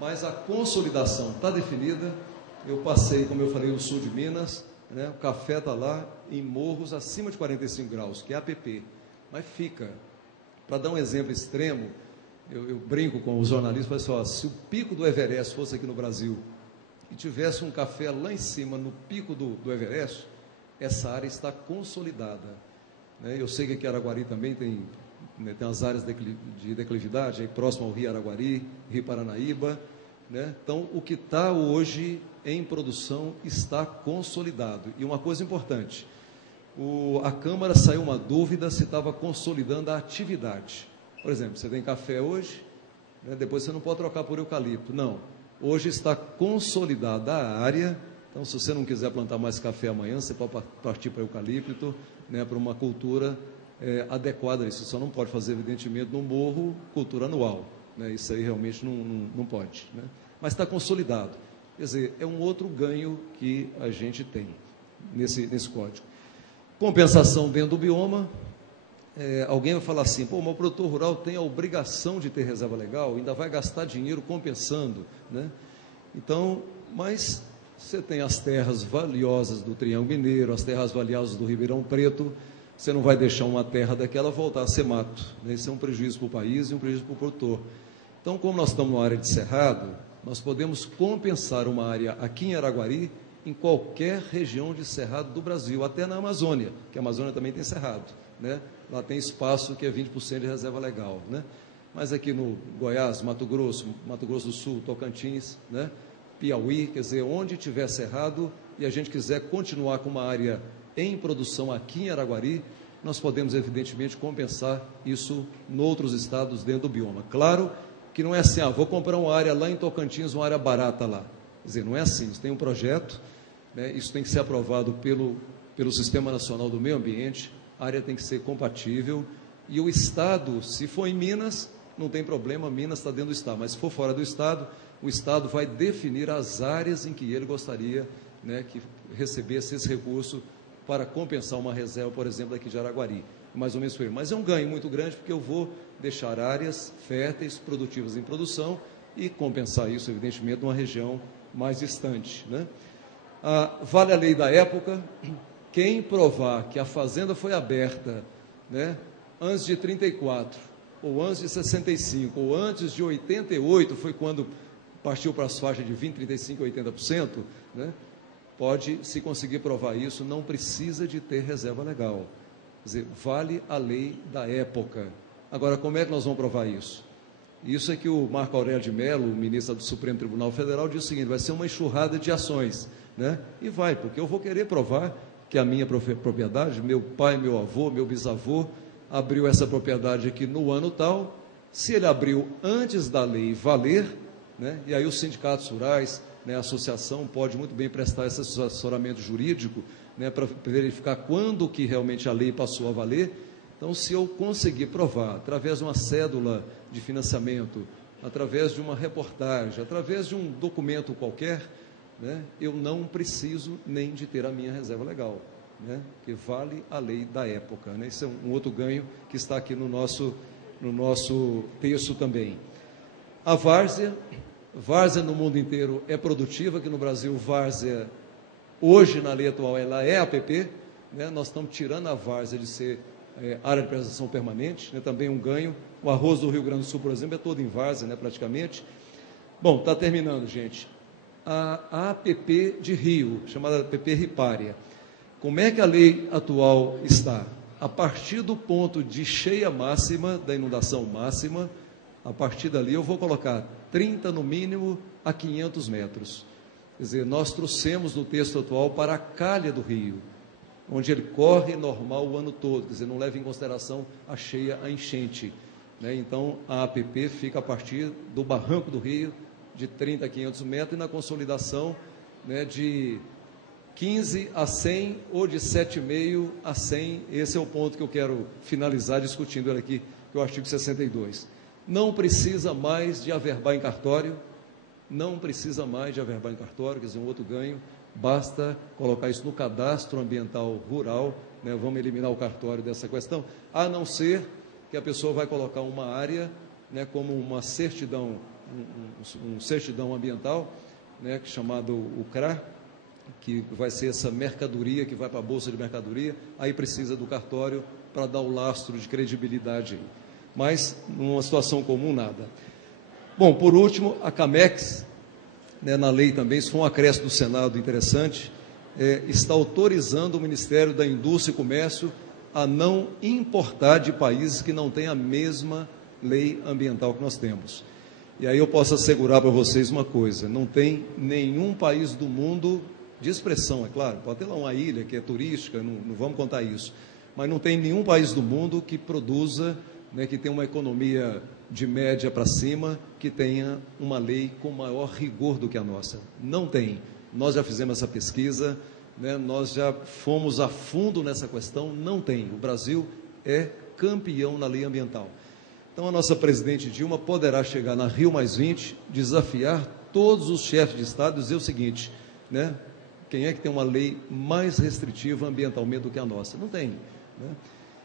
mas a consolidação está definida. Eu passei, como eu falei, no sul de Minas, né, o café está lá em morros acima de 45 graus, que é APP, mas fica. Para dar um exemplo extremo, eu brinco com os jornalistas, falo assim, se o pico do Everest fosse aqui no Brasil e tivesse um café lá em cima, no pico do Everest, essa área está consolidada. Eu sei que aqui em Araguari também tem as áreas de declividade, aí próximo ao Rio Araguari, Rio Paranaíba, né? Então, o que está hoje em produção está consolidado. E uma coisa importante, a Câmara saiu uma dúvida se estava consolidando a atividade. Por exemplo, você tem café hoje, né? Depois você não pode trocar por eucalipto. Não, hoje está consolidada a área. Então, se você não quiser plantar mais café amanhã, você pode partir para eucalipto, né, para uma cultura adequada a isso. Você só não pode fazer, evidentemente, no morro, cultura anual, né? Isso aí realmente não pode, né? Mas está consolidado. Quer dizer, é um outro ganho que a gente tem nesse código. Compensação dentro do bioma. Alguém vai falar assim, pô, mas o produtor rural tem a obrigação de ter reserva legal, ainda vai gastar dinheiro compensando, né? Então, mas você tem as terras valiosas do Triângulo Mineiro, as terras valiosas do Ribeirão Preto, você não vai deixar uma terra daquela voltar a ser mato, né? Isso é um prejuízo para o país e um prejuízo para o produtor. Então, como nós estamos numa área de cerrado, nós podemos compensar uma área aqui em Araguari, em qualquer região de cerrado do Brasil, até na Amazônia, que a Amazônia também tem cerrado, né? Lá tem espaço que é 20% de reserva legal, né? Mas aqui no Goiás, Mato Grosso do Sul, Tocantins, né? Piauí, quer dizer, onde tiver cerrado e a gente quiser continuar com uma área em produção aqui em Araguari, nós podemos, evidentemente, compensar isso em outros estados dentro do bioma. Claro que não é assim, vou comprar uma área lá em Tocantins, uma área barata lá. Quer dizer, não é assim, isso tem um projeto, né, isso tem que ser aprovado pelo Sistema Nacional do Meio Ambiente, a área tem que ser compatível, e o Estado, se for em Minas, não tem problema, Minas está dentro do Estado, mas se for fora do Estado, o Estado vai definir as áreas em que ele gostaria, né, que recebesse esse recurso para compensar uma reserva, por exemplo, aqui de Araguari. Mais ou menos foi. Mas é um ganho muito grande, porque eu vou deixar áreas férteis, produtivas em produção e compensar isso, evidentemente, numa região mais distante, né? Vale a lei da época. Quem provar que a fazenda foi aberta, né, antes de 34, ou antes de 65, ou antes de 88, foi quando partiu para as faixas de 20%, 35%, 80%, né? Pode, se conseguir provar isso, não precisa de ter reserva legal. Quer dizer, vale a lei da época. Agora, como é que nós vamos provar isso? Isso é que o Marco Aurélio de Mello, o ministro do Supremo Tribunal Federal, disse o seguinte, vai ser uma enxurrada de ações, né? E vai, porque eu vou querer provar que a minha propriedade, meu pai, meu avô, meu bisavô, abriu essa propriedade aqui no ano tal, se ele abriu antes da lei valer, né? E aí os sindicatos rurais, né, a associação pode muito bem prestar esse assessoramento jurídico, né, para verificar quando que realmente a lei passou a valer. Então, se eu conseguir provar, através de uma cédula de financiamento, através de uma reportagem, através de um documento qualquer, né, eu não preciso nem de ter a minha reserva legal, né, que vale a lei da época, né? Isso é um outro ganho que está aqui no nosso texto também. A várzea no mundo inteiro é produtiva, aqui no Brasil, várzea, hoje na lei atual, ela é APP, né? Nós estamos tirando a várzea de ser área de preservação permanente, né? Também um ganho. O arroz do Rio Grande do Sul, por exemplo, é todo em várzea, né, praticamente. Bom, está terminando, gente. A APP de Rio, chamada APP ripária. Como é que a lei atual está? a partir do ponto de cheia máxima, da inundação máxima, a partir dali eu vou colocar 30 no mínimo a 500 metros. Quer dizer, nós trouxemos no texto atual para a calha do rio, onde ele corre normal o ano todo, quer dizer, não leva em consideração a cheia, a enchente, né? Então, a APP fica a partir do barranco do rio, de 30 a 500 metros, e na consolidação, né, de 15 a 100 ou de 7,5 a 100, esse é o ponto que eu quero finalizar discutindo aqui, que é o artigo 62. Não precisa mais de averbar em cartório, não precisa mais de averbar em cartório, quer dizer, um outro ganho, basta colocar isso no cadastro ambiental rural, né, vamos eliminar o cartório dessa questão, a não ser que a pessoa vai colocar uma área, né, como uma certidão, um certidão ambiental, né, chamado o CRA, que vai ser essa mercadoria que vai para a Bolsa de Mercadoria, aí precisa do cartório para dar o lastro de credibilidade. Mas, numa situação comum, nada. Bom, por último, a CAMEX, né, na lei também, isso foi um acréscimo do Senado interessante, está autorizando o Ministério da Indústria e Comércio a não importar de países que não têm a mesma lei ambiental que nós temos. E aí eu posso assegurar para vocês uma coisa, não tem nenhum país do mundo, de expressão, é claro, pode ter lá uma ilha que é turística, não vamos contar isso, mas não tem nenhum país do mundo que produza, né, que tenha uma economia de média para cima, que tenha uma lei com maior rigor do que a nossa. Não tem. Nós já fizemos essa pesquisa, né, nós já fomos a fundo nessa questão, não tem. O Brasil é campeão na lei ambiental. Então, a nossa presidente Dilma poderá chegar na Rio+20, desafiar todos os chefes de Estado e dizer o seguinte, né, quem é que tem uma lei mais restritiva ambientalmente do que a nossa? Não tem, né?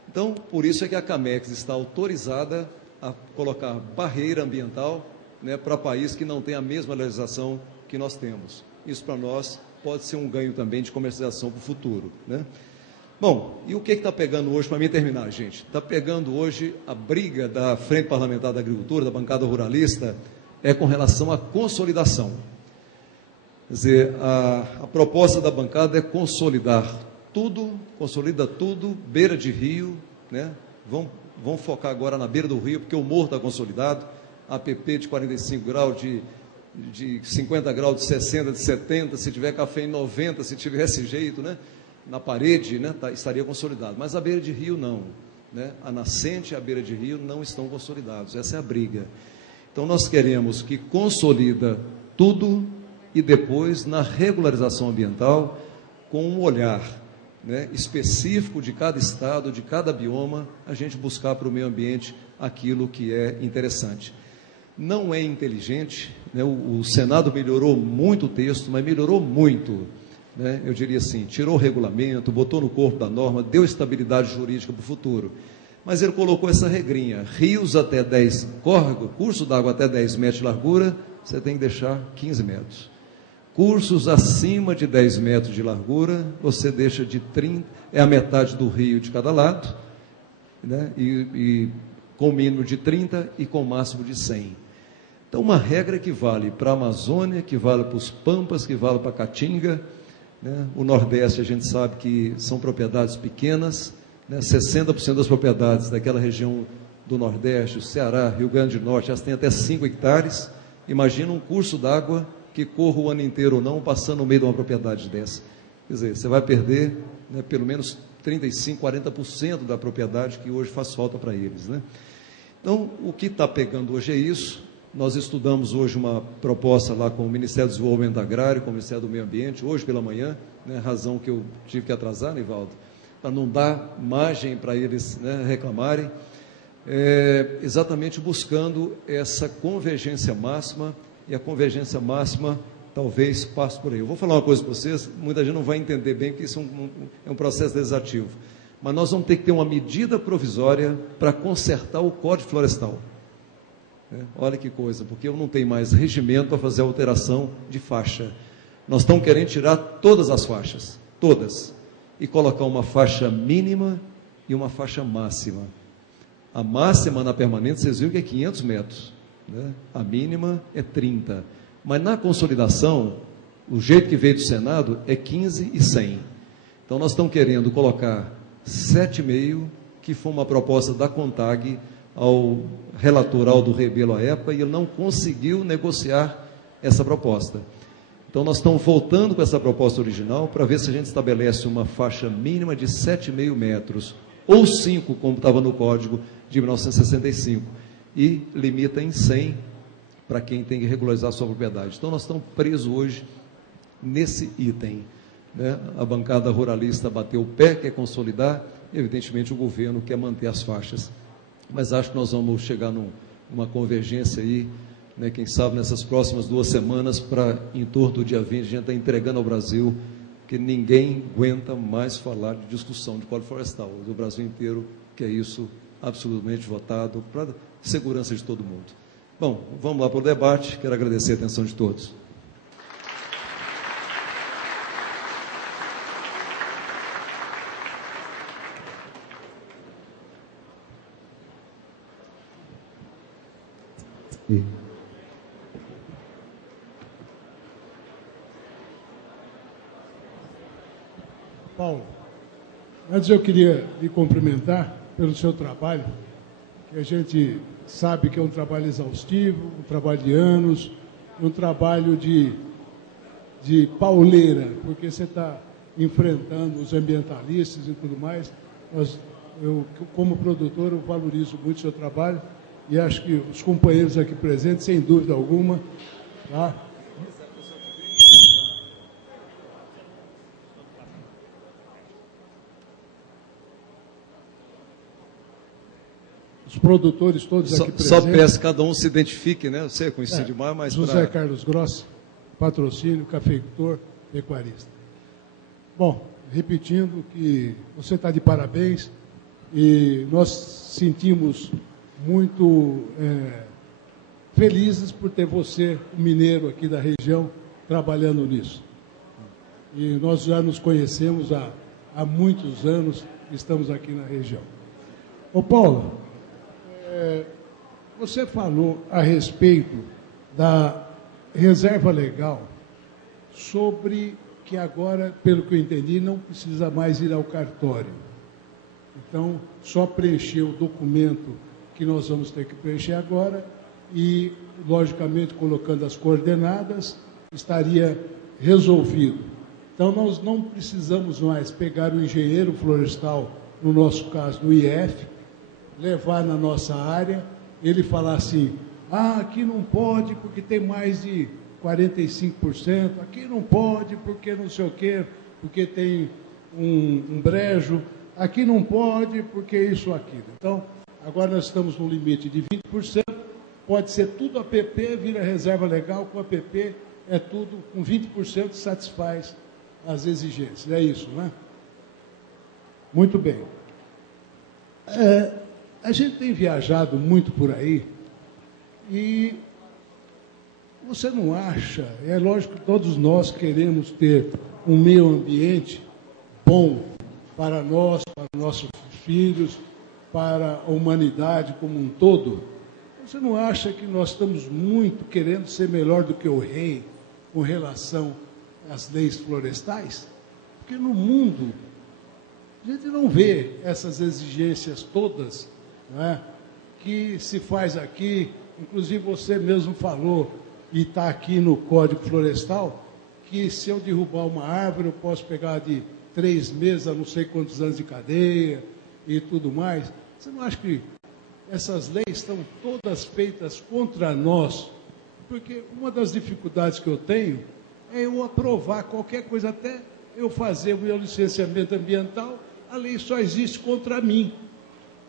Então, por isso é que a CAMEX está autorizada a colocar barreira ambiental, né, para países que não têm a mesma legislação que nós temos. Isso, para nós, pode ser um ganho também de comercialização para o futuro, né? Bom, e o que está pegando hoje, para mim terminar, gente? Está pegando hoje a briga da Frente Parlamentar da Agricultura, da bancada ruralista, é com relação à consolidação. Quer dizer, a proposta da bancada é consolidar tudo, consolida tudo, beira de rio, né? Vamos focar agora na beira do rio, porque o morro está consolidado, APP de 45 graus, de 50 graus, de 60, de 70, se tiver café em 90, se tivesse jeito, né? Na parede, né, estaria consolidado, mas a beira de rio não, né? A nascente e a beira de rio não estão consolidados, essa é a briga. Então nós queremos que consolida tudo e depois, na regularização ambiental, com um olhar, né, específico de cada estado, de cada bioma, a gente buscar para o meio ambiente aquilo que é interessante. Não é inteligente, né, o Senado melhorou muito o texto, mas melhorou muito, né, eu diria assim, tirou o regulamento, botou no corpo da norma, deu estabilidade jurídica para o futuro, mas ele colocou essa regrinha, rios até 10, curso d'água até 10 metros de largura, você tem que deixar 15 metros. Cursos acima de 10 metros de largura, você deixa de 30, é a metade do rio de cada lado, né, e com mínimo de 30 e com máximo de 100. Então, uma regra que vale para a Amazônia, que vale para os Pampas, que vale para a Caatinga, né? O Nordeste, a gente sabe que são propriedades pequenas, né? 60% das propriedades daquela região do Nordeste, Ceará, Rio Grande do Norte, elas têm até 5 hectares. Imagina um curso d'água que corra o ano inteiro ou não, passando no meio de uma propriedade dessa. Quer dizer, você vai perder, né, pelo menos 35%, 40% da propriedade que hoje faz falta para eles, né? Então, o que está pegando hoje é isso. Nós estudamos hoje uma proposta lá com o Ministério do Desenvolvimento Agrário, com o Ministério do Meio Ambiente, hoje pela manhã, né, razão que eu tive que atrasar, Nivaldo, para não dar margem para eles, né, reclamarem, exatamente buscando essa convergência máxima, e a convergência máxima talvez passe por aí. Eu vou falar uma coisa para vocês, muita gente não vai entender bem, porque isso é um processo legislativo, mas nós vamos ter que ter uma medida provisória para consertar o Código Florestal. Olha que coisa, porque eu não tenho mais regimento para fazer alteração de faixa. Nós estamos querendo tirar todas as faixas, todas, e colocar uma faixa mínima e uma faixa máxima. A máxima na permanente, vocês viram que é 500 metros, né? A mínima é 30. Mas na consolidação, o jeito que veio do Senado é 15 e 100. Então nós estamos querendo colocar 7,5, que foi uma proposta da CONTAG ao relator Aldo Rebelo à época, e ele não conseguiu negociar essa proposta. Então, nós estamos voltando com essa proposta original para ver se a gente estabelece uma faixa mínima de 7,5 metros, ou 5, como estava no Código de 1965, e limita em 100 para quem tem que regularizar a sua propriedade. Então, nós estamos presos hoje nesse item, né? A bancada ruralista bateu o pé, quer consolidar, evidentemente o governo quer manter as faixas. Mas acho que nós vamos chegar numa convergência aí, né, quem sabe nessas próximas 2 semanas, para em torno do dia 20, a gente está entregando ao Brasil, que ninguém aguenta mais falar de discussão de Código Florestal. O Brasil inteiro quer isso absolutamente votado, para segurança de todo mundo. Bom, vamos lá para o debate. Quero agradecer a atenção de todos. Paulo, antes eu queria lhe cumprimentar pelo seu trabalho, que a gente sabe que é um trabalho exaustivo, um trabalho de anos, um trabalho de pauleira, porque você está enfrentando os ambientalistas e tudo mais. Eu, como produtor, eu valorizo muito o seu trabalho e acho que os companheiros aqui presentes, sem dúvida alguma, tá? Os produtores todos aqui presentes. Só peço que cada um se identifique, né? Você é conhecido demais, mas... José Carlos Grossi, patrocínio, cafeicultor, pecuarista. Bom, repetindo que você está de parabéns e nós sentimos muito felizes por ter você, um mineiro aqui da região, trabalhando nisso. E nós já nos conhecemos há muitos anos, estamos aqui na região. Ô Paulo, você falou a respeito da reserva legal, sobre que agora, pelo que eu entendi, não precisa mais ir ao cartório. Então, só preencher o documento que nós vamos ter que preencher agora e, logicamente, colocando as coordenadas, estaria resolvido. Então, nós não precisamos mais pegar o engenheiro florestal, no nosso caso, do IF, levar na nossa área, ele falar assim, aqui não pode porque tem mais de 45%, aqui não pode porque não sei o quê, porque tem um brejo, aqui não pode porque isso ou aquilo. Então, agora nós estamos no limite de 20%, pode ser tudo APP, vira reserva legal, com APP é tudo, com 20% satisfaz as exigências. É isso, não é? Muito bem. A gente tem viajado muito por aí e você não acha, é lógico que todos nós queremos ter um meio ambiente bom para nós, para nossos filhos, para a humanidade como um todo. Você não acha que nós estamos muito querendo ser melhor do que o rei com relação às leis florestais? Porque no mundo a gente não vê essas exigências todas, não é? Que se faz aqui, inclusive você mesmo falou, e está aqui no Código Florestal, que se eu derrubar uma árvore, eu posso pegar de 3 meses a não sei quantos anos de cadeia e tudo mais. Você não acha que essas leis estão todas feitas contra nós? Porque uma das dificuldades que eu tenho é eu aprovar qualquer coisa, até eu fazer o meu licenciamento ambiental, a lei só existe contra mim.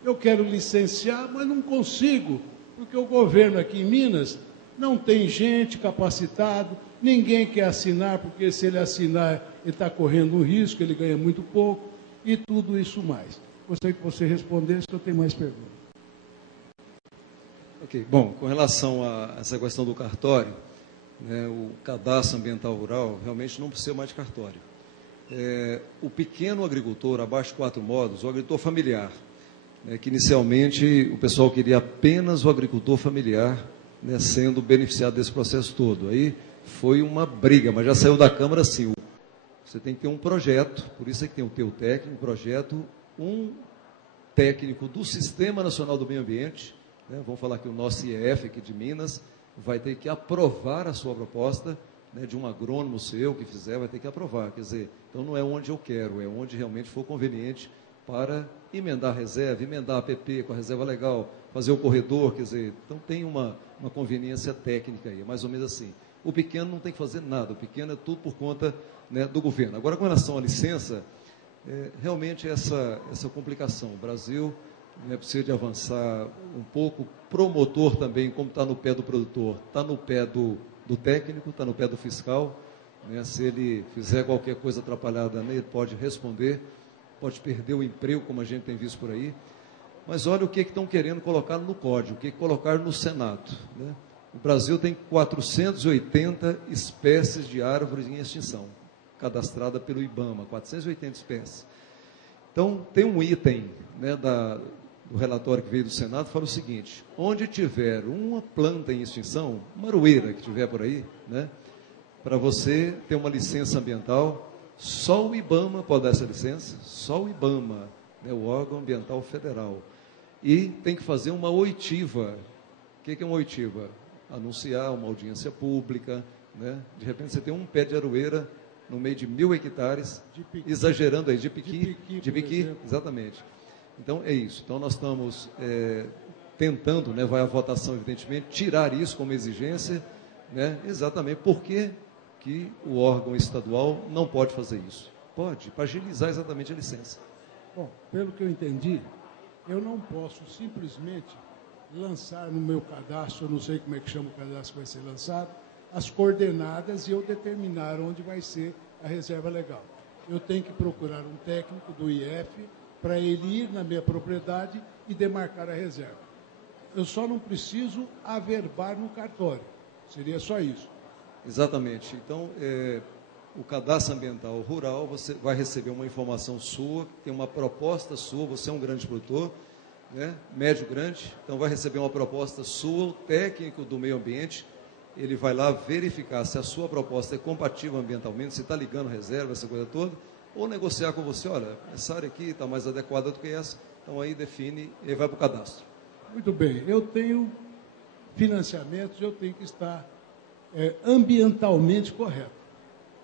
Eu quero licenciar, mas não consigo, porque o governo aqui em Minas não tem gente capacitada, ninguém quer assinar, porque se ele assinar, ele está correndo um risco, ele ganha muito pouco, e tudo isso mais. Gostaria que você respondesse, eu tenho mais perguntas. Ok, bom, com relação a essa questão do cartório, né, o cadastro ambiental rural realmente não precisa mais de cartório. O pequeno agricultor, abaixo de 4 modos, o agricultor familiar, que inicialmente o pessoal queria apenas o agricultor familiar, né, sendo beneficiado desse processo todo. Aí foi uma briga, mas já saiu da Câmara sim. Você tem que ter um projeto, por isso é que tem o teu técnico, um projeto um técnico do Sistema Nacional do Meio Ambiente, né, vamos falar que o nosso IEF aqui de Minas, vai ter que aprovar a sua proposta, né, de um agrônomo seu que fizer, vai ter que aprovar. Quer dizer, então não é onde eu quero, é onde realmente for conveniente para emendar a reserva, emendar a APP com a reserva legal, fazer o corredor, quer dizer, então tem uma conveniência técnica aí, mais ou menos assim. O pequeno não tem que fazer nada, o pequeno é tudo por conta, né, do governo. Agora, com relação à licença, realmente essa complicação. O Brasil, né, precisa de avançar um pouco, promotor também, como está no pé do produtor, está no pé do técnico, está no pé do fiscal, né, se ele fizer qualquer coisa atrapalhada nele, pode responder, pode perder o emprego, como a gente tem visto por aí. Mas olha o que estão querendo colocar no Código, o que colocar no Senado, né? O Brasil tem 480 espécies de árvores em extinção, cadastrada pelo IBAMA, 480 espécies. Então, tem um item, né, do relatório que veio do Senado, que fala o seguinte: onde tiver uma planta em extinção, uma aroeira que tiver por aí, né, para você ter uma licença ambiental, só o IBAMA pode dar essa licença, só o IBAMA, né, o órgão ambiental federal. E tem que fazer uma oitiva. O que é uma oitiva? Anunciar uma audiência pública, né? De repente você tem um pé de aroeira no meio de 1.000 hectares, exagerando aí, de piqui, exatamente. Então, é isso. Então, nós estamos tentando, né, vai à votação, evidentemente, tirar isso como exigência, né, exatamente porque que o órgão estadual não pode fazer isso. Pode, para agilizar exatamente a licença. Bom, pelo que eu entendi, eu não posso simplesmente lançar no meu cadastro, eu não sei como é que chama o cadastro que vai ser lançado, as coordenadas e eu determinar onde vai ser a reserva legal. Eu tenho que procurar um técnico do IF para ele ir na minha propriedade e demarcar a reserva. Eu só não preciso averbar no cartório. Seria só isso. Exatamente. Então, o cadastro ambiental rural, você vai receber uma informação sua, tem uma proposta sua, você é um grande produtor, né, médio grande, então vai receber uma proposta sua, o técnico do meio ambiente, ele vai lá verificar se a sua proposta é compatível ambientalmente, se está ligando reserva, essa coisa toda, ou negociar com você, olha, essa área aqui está mais adequada do que essa, então aí define e vai para o cadastro. Muito bem, eu tenho financiamentos, eu tenho que estar ambientalmente correto.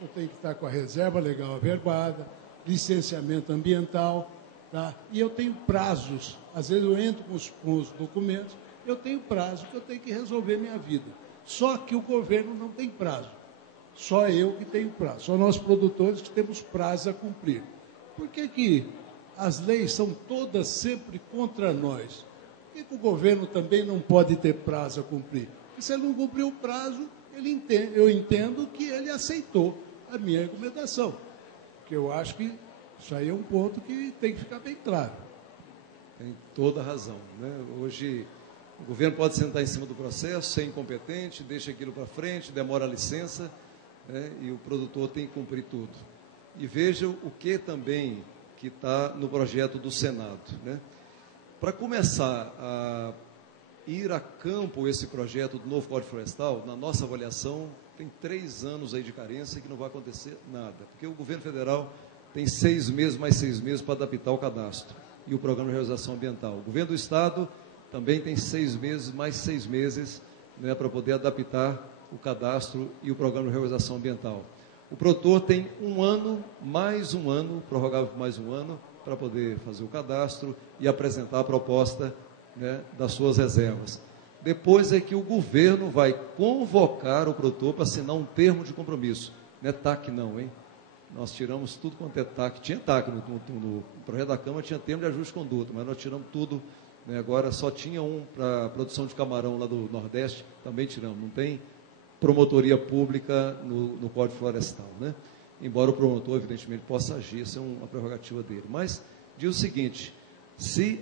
Eu tenho que estar com a reserva legal averbada, licenciamento ambiental, tá? E eu tenho prazos, às vezes eu entro com os documentos, eu tenho prazo que eu tenho que resolver minha vida. Só que o governo não tem prazo. Só eu que tenho prazo. Só nós produtores que temos prazo a cumprir. Por que as leis são todas sempre contra nós? Por que o governo também não pode ter prazo a cumprir? Porque se ele não cumprir o prazo, eu entendo que ele aceitou a minha recomendação. Porque eu acho que isso aí é um ponto que tem que ficar bem claro. Tem toda a razão, né? Hoje, o governo pode sentar em cima do processo, ser incompetente, deixa aquilo para frente, demora a licença, né? E o produtor tem que cumprir tudo. E veja o que também que está no projeto do Senado, né? Para começar a ir a campo esse projeto do novo Código Florestal, na nossa avaliação, tem 3 anos aí de carência que não vai acontecer nada, porque o governo federal tem 6 meses, mais 6 meses para adaptar o cadastro e o programa de realização ambiental. O governo do estado também tem 6 meses, mais 6 meses, né, para poder adaptar o cadastro e o programa de realização ambiental. O produtor tem 1 ano, mais 1 ano, prorrogável por mais 1 ano, para poder fazer o cadastro e apresentar a proposta, né, das suas reservas. Depois é que o governo vai convocar o produtor para assinar um termo de compromisso. Não é TAC não, hein? Nós tiramos tudo quanto é TAC. Tinha TAC no projeto da Câmara, tinha termo de ajuste de conduta, mas nós tiramos tudo, né? Agora só tinha um para produção de camarão lá do Nordeste, também tiramos. Não tem promotoria pública no Código Florestal, né? Embora o promotor, evidentemente, possa agir, isso é uma prerrogativa dele. Mas diz o seguinte: se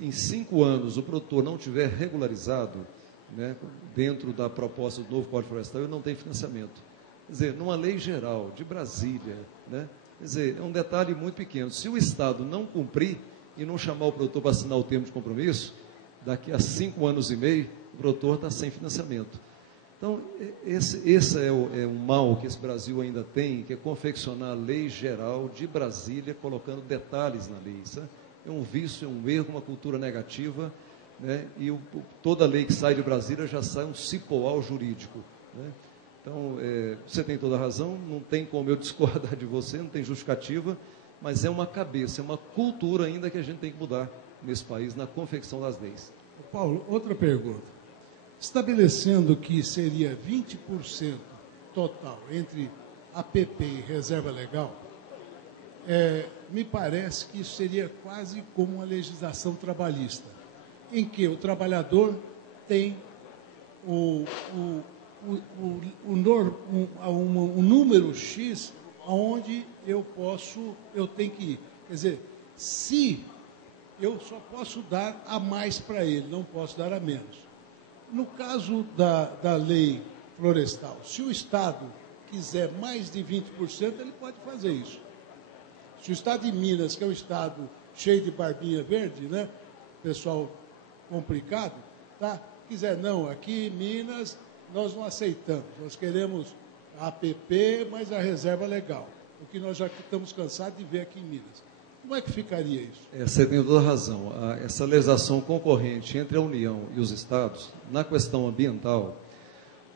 em 5 anos o produtor não tiver regularizado, né, dentro da proposta do novo Código Florestal, ele não tem financiamento. Quer dizer, numa lei geral de Brasília, né, quer dizer, é um detalhe muito pequeno. Se o Estado não cumprir e não chamar o produtor para assinar o termo de compromisso, daqui a 5 anos e meio, o produtor está sem financiamento. Então, esse é um mal que esse Brasil ainda tem, que é confeccionar a lei geral de Brasília, colocando detalhes na lei. Isso é um vício, é um erro, uma cultura negativa, né? E toda lei que sai de Brasília já sai um cipoal jurídico, né? Então, você tem toda a razão, não tem como eu discordar de você, não tem justificativa, mas é uma cabeça, é uma cultura ainda que a gente tem que mudar nesse país, na confecção das leis. Paulo, outra pergunta. Estabelecendo que seria 20% total entre APP e reserva legal, me parece que isso seria quase como uma legislação trabalhista, em que o trabalhador tem um número X aonde eu tenho que ir. Quer dizer, se eu só posso dar a mais para ele, não posso dar a menos. No caso da lei florestal, se o Estado quiser mais de 20%, ele pode fazer isso. Se o Estado de Minas, que é um Estado cheio de barbinha verde, né, pessoal complicado, tá, quiser, não, aqui em Minas nós não aceitamos, nós queremos a APP, mas a reserva legal, o que nós já estamos cansados de ver aqui em Minas. Como é que ficaria isso? Você tem toda a razão. Essa legislação concorrente entre a União e os Estados, na questão ambiental,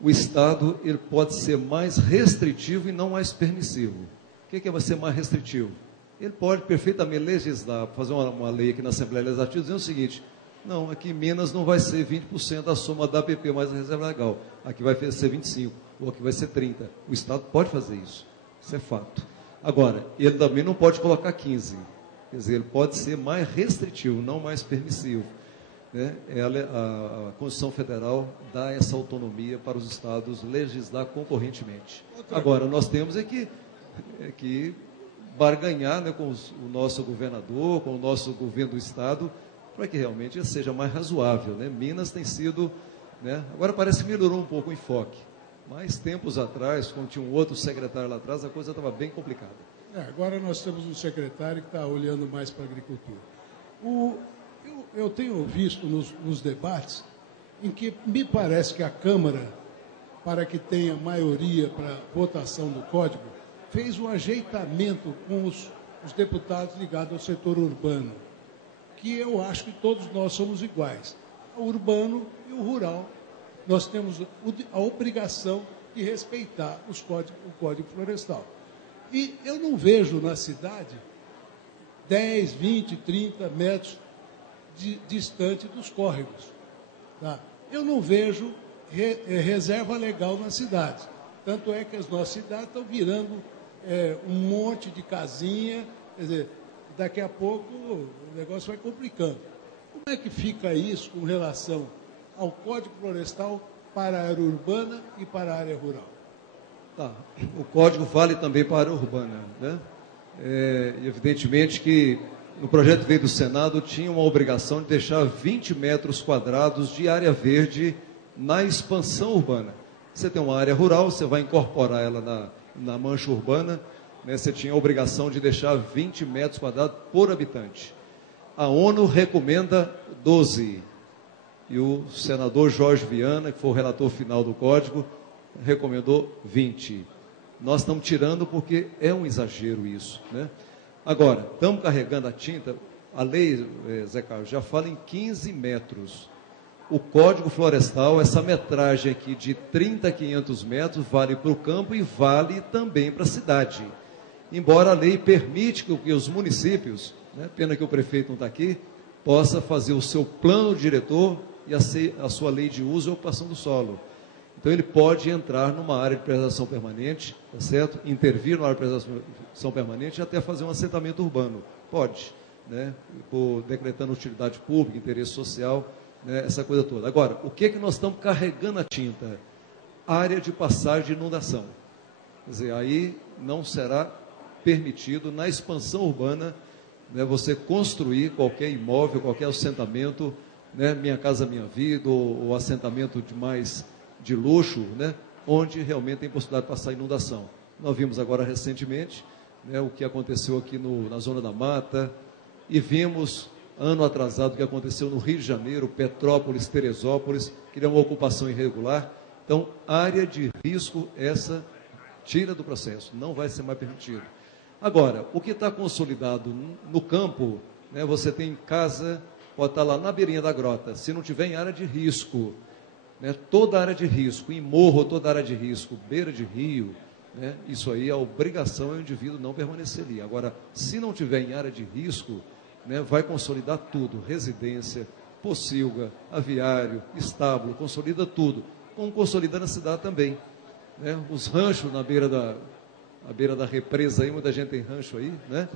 o Estado ele pode ser mais restritivo e não mais permissivo. O que vai ser mais restritivo? Ele pode perfeitamente legislar, fazer uma lei aqui na Assembleia Legislativa, dizendo o seguinte: não, aqui em Minas não vai ser 20% da soma da APP mais a reserva legal, aqui vai ser 25%, ou aqui vai ser 30%. O Estado pode fazer isso, isso é fato. Agora, ele também não pode colocar 15%. Quer dizer, ele pode ser mais restritivo, não mais permissivo, né? A Constituição Federal dá essa autonomia para os estados legislar concorrentemente. Agora, nós temos que barganhar, né, com o nosso governador, com o nosso governo do estado, para que realmente seja mais razoável, né? Minas tem sido, né, agora parece que melhorou um pouco o enfoque, mas tempos atrás, quando tinha um outro secretário lá atrás, a coisa estava bem complicada. Agora nós temos um secretário que está olhando mais para a agricultura. Eu tenho visto nos debates em que me parece que a Câmara, para que tenha maioria para votação do Código, fez um ajeitamento com os deputados ligados ao setor urbano, que eu acho que todos nós somos iguais. O urbano e o rural, nós temos a obrigação de respeitar o Código Florestal. E eu não vejo na cidade 10, 20, 30 metros distante dos córregos. Tá? Eu não vejo reserva legal na cidade. Tanto é que as nossas cidades estão virando um monte de casinha. Quer dizer, daqui a pouco o negócio vai complicando. Como é que fica isso com relação ao Código Florestal para a área urbana e para a área rural? Tá. O código vale também para a área urbana, né? Evidentemente que no projeto que veio do Senado tinha uma obrigação de deixar 20 metros quadrados de área verde na expansão urbana. Você tem uma área rural, você vai incorporar ela na mancha urbana, né? Você tinha a obrigação de deixar 20 metros quadrados por habitante. A ONU recomenda 12. E o senador Jorge Viana, que foi o relator final do código, recomendou 20. Nós estamos tirando porque é um exagero isso, né? Agora, estamos carregando a tinta, a lei, Zé Carlos, já fala em 15 metros. O Código Florestal, essa metragem aqui de 30 a 500 metros, vale para o campo e vale também para a cidade. Embora a lei permite que os municípios, né, pena que o prefeito não está aqui, possa fazer o seu plano diretor e a sua lei de uso e ocupação do solo. Então, ele pode entrar numa área de preservação permanente, tá certo? Intervir numa área de preservação permanente e até fazer um assentamento urbano. Pode, né? Decretando utilidade pública, interesse social, né? Essa coisa toda. Agora, o que nós estamos carregando a tinta? Área de passagem de inundação. Quer dizer, aí não será permitido, na expansão urbana, né, você construir qualquer imóvel, qualquer assentamento, né, Minha Casa Minha Vida, ou assentamento de luxo, né, onde realmente tem possibilidade de passar inundação. Nós vimos agora recentemente, né, o que aconteceu aqui na Zona da Mata, e vimos, ano atrasado, o que aconteceu no Rio de Janeiro, Petrópolis, Teresópolis, que é uma ocupação irregular, Então, área de risco, essa tira do processo, não vai ser mais permitido. Agora, o que está consolidado no campo, né, você tem casa, pode estar lá na beirinha da grota, se não tiver em área de risco, né, toda área de risco, em morro, toda área de risco, beira de rio, né, isso aí, a obrigação é o indivíduo não permanecer ali. Agora, se não tiver em área de risco, né, vai consolidar tudo, residência, pocilga, aviário, estábulo, consolida tudo, como consolida na cidade também. Né? Os ranchos na beira da represa aí, muita gente tem rancho aí, né?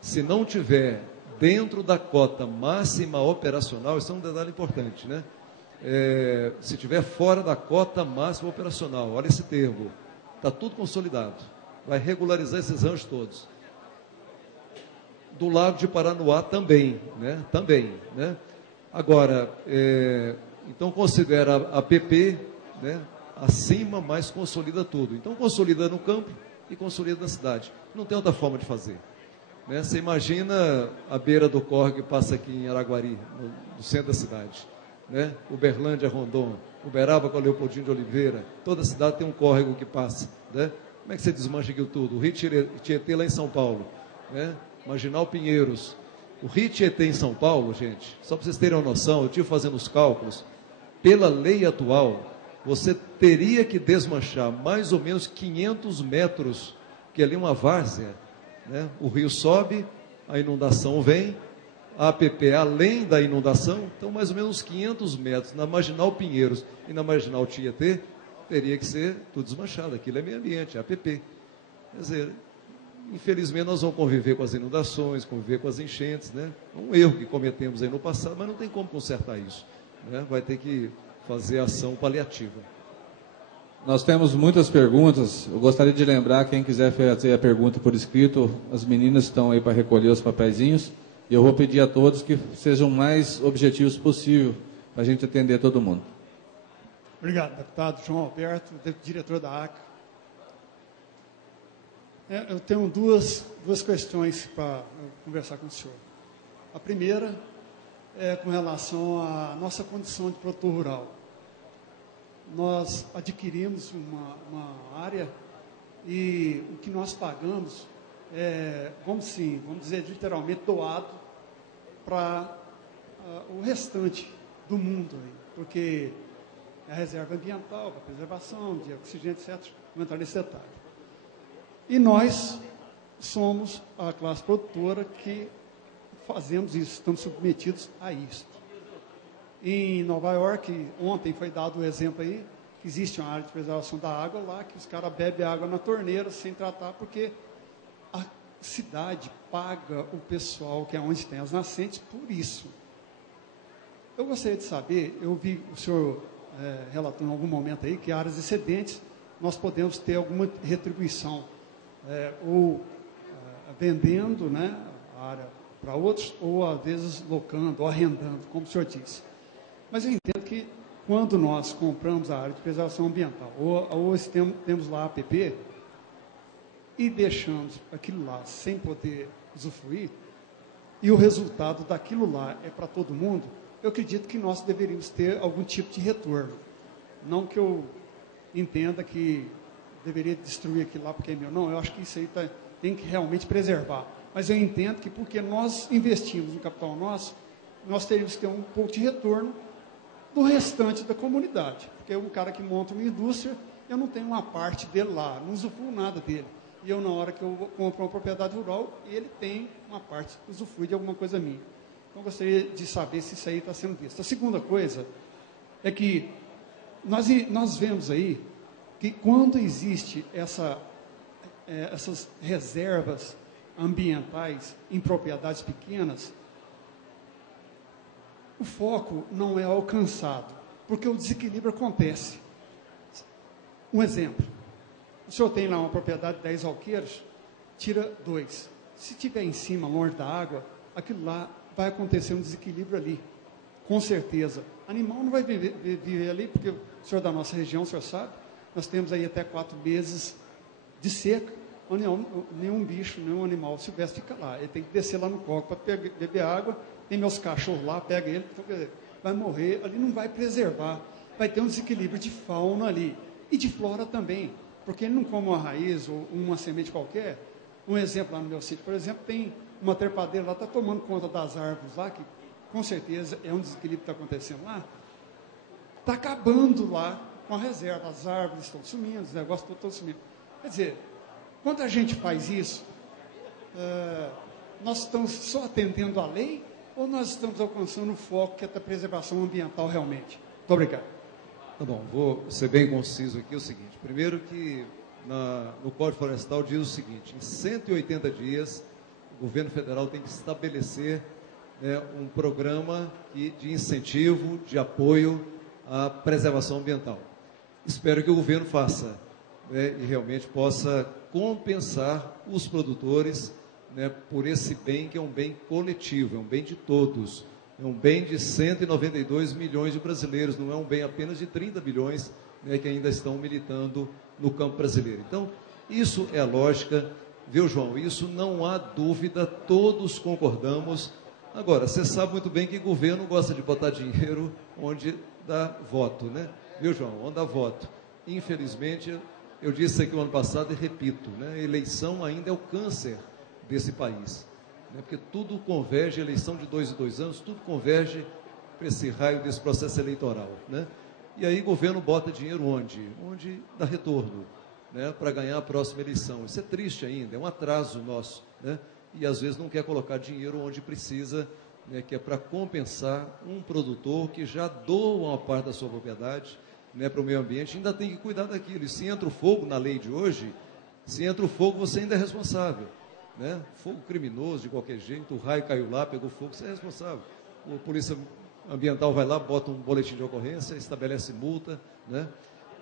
Se não tiver dentro da cota máxima operacional, isso é um detalhe importante, né? Se tiver fora da cota máxima operacional, olha esse termo, está tudo consolidado, vai regularizar esses ranchos todos. Do Lago de Paranoá também, né? Também, né? Agora, então considera a PP, né, acima, mas consolida tudo. Então consolida no campo e consolida na cidade. Não tem outra forma de fazer. Né? Você imagina a beira do córrego que passa aqui em Araguari, no centro da cidade. Né? Uberlândia, Rondon, Uberaba com a Leopoldino de Oliveira. Toda cidade tem um córrego que passa. Né? Como é que você desmancha aquilo tudo? O Rio Tietê lá em São Paulo. Né? Marginal Pinheiros. O Rio Tietê em São Paulo, gente, só para vocês terem uma noção, eu estive fazendo os cálculos, pela lei atual, você teria que desmanchar mais ou menos 500 metros, que ali é uma várzea, né? O rio sobe, a inundação vem, a APP além da inundação, então mais ou menos 500 metros na Marginal Pinheiros e na Marginal Tietê, teria que ser tudo desmanchado, aquilo é meio ambiente, é APP. Quer dizer, infelizmente nós vamos conviver com as inundações, conviver com as enchentes, né? É um erro que cometemos aí no passado, mas não tem como consertar isso, né? Vai ter que fazer ação paliativa. Nós temos muitas perguntas. Eu gostaria de lembrar, quem quiser fazer a pergunta por escrito, as meninas estão aí para recolher os papeizinhos, e eu vou pedir a todos que sejam o mais objetivos possível, para a gente atender todo mundo. Obrigado, deputado João Alberto, diretor da ACA. Eu tenho duas questões para conversar com o senhor. A primeira é com relação à nossa condição de produtor rural. Nós adquirimos uma área e o que nós pagamos vamos dizer, literalmente doado para o restante do mundo, porque é a reserva ambiental, para preservação de oxigênio, etc. Vou entrar nesse detalhe. E nós somos a classe produtora que fazemos isso, estamos submetidos a isso. Em Nova York, ontem foi dado o exemplo aí, que existe uma área de preservação da água lá, que os caras bebem água na torneira sem tratar, porque a cidade paga o pessoal que é onde tem as nascentes por isso. Eu gostaria de saber, eu vi o senhor relatando em algum momento aí, que áreas excedentes nós podemos ter alguma retribuição, ou vendendo, né, a área para outros, ou às vezes locando, ou arrendando, como o senhor disse. Mas eu entendo que quando nós compramos a área de preservação ambiental, ou temos lá a APP, e deixamos aquilo lá sem poder usufruir, e o resultado daquilo lá é para todo mundo, eu acredito que nós deveríamos ter algum tipo de retorno. Não que eu entenda que deveria destruir aquilo lá porque é meu, não, eu acho que isso aí tem que realmente preservar. Mas eu entendo que porque nós investimos no capital nosso, nós teríamos que ter um pouco de retorno do restante da comunidade. Porque um cara que monta uma indústria, eu não tenho uma parte dele lá, não usufruo nada dele. E eu, na hora que eu compro uma propriedade rural, ele tem uma parte, usufrui de alguma coisa minha. Então, eu gostaria de saber se isso aí está sendo visto. A segunda coisa é que nós vemos aí que quando existe essas reservas ambientais em propriedades pequenas, o foco não é alcançado, porque o desequilíbrio acontece. Um exemplo, o senhor tem lá uma propriedade de 10 alqueiros, tira 2. Se tiver em cima, longe da água, aquilo lá vai acontecer um desequilíbrio ali, com certeza. Animal não vai viver ali, porque o senhor da nossa região, o senhor sabe, nós temos aí até 4 meses de seca, onde nenhum bicho, nenhum animal silvestre fica lá. Ele tem que descer lá no coco para beber água, tem meus cachorros lá, pega ele, então, vai morrer, ali não vai preservar. vai ter um desequilíbrio de fauna ali. E de flora também, porque ele não come uma raiz ou uma semente qualquer. Um exemplo lá no meu sítio, por exemplo, tem uma trepadeira lá, está tomando conta das árvores lá, que com certeza é um desequilíbrio que está acontecendo lá. Está acabando lá com a reserva, as árvores estão sumindo, os negócios estão sumindo. Quer dizer, quando a gente faz isso, nós estamos só atendendo à lei ou nós estamos alcançando o foco que é da preservação ambiental realmente? Muito obrigado. Tá bom, vou ser bem conciso aqui o seguinte. Primeiro que no Código Florestal diz o seguinte, em 180 dias, o governo federal tem que estabelecer, né, um programa de incentivo, de apoio à preservação ambiental. Espero que o governo faça, né, e realmente possa compensar os produtores, né, por esse bem que é um bem coletivo, é um bem de todos, é um bem de 192 milhões de brasileiros, não é um bem apenas de 30 bilhões, né, que ainda estão militando no campo brasileiro. Então, isso é a lógica, viu, João? Isso não há dúvida, todos concordamos. Agora, você sabe muito bem que o governo gosta de botar dinheiro onde dá voto, né? Viu, João? Onde dá voto. Infelizmente, eu disse aqui o ano passado e repito, né? A eleição ainda é o câncer desse país, né? Porque tudo converge, a eleição de 2 em 2 anos, tudo converge para esse raio desse processo eleitoral, né? E aí o governo bota dinheiro onde? Onde dá retorno, né? Para ganhar a próxima eleição. Isso é triste ainda, é um atraso nosso, né? E às vezes não quer colocar dinheiro onde precisa, né, que é para compensar um produtor que já doa uma parte da sua propriedade, né, para o meio ambiente, ainda tem que cuidar daquilo. E se entra o fogo na lei de hoje, se entra o fogo, você ainda é responsável, né? Fogo criminoso de qualquer jeito, o raio caiu lá, pegou fogo, você é responsável. A polícia ambiental vai lá, bota um boletim de ocorrência, estabelece multa, né?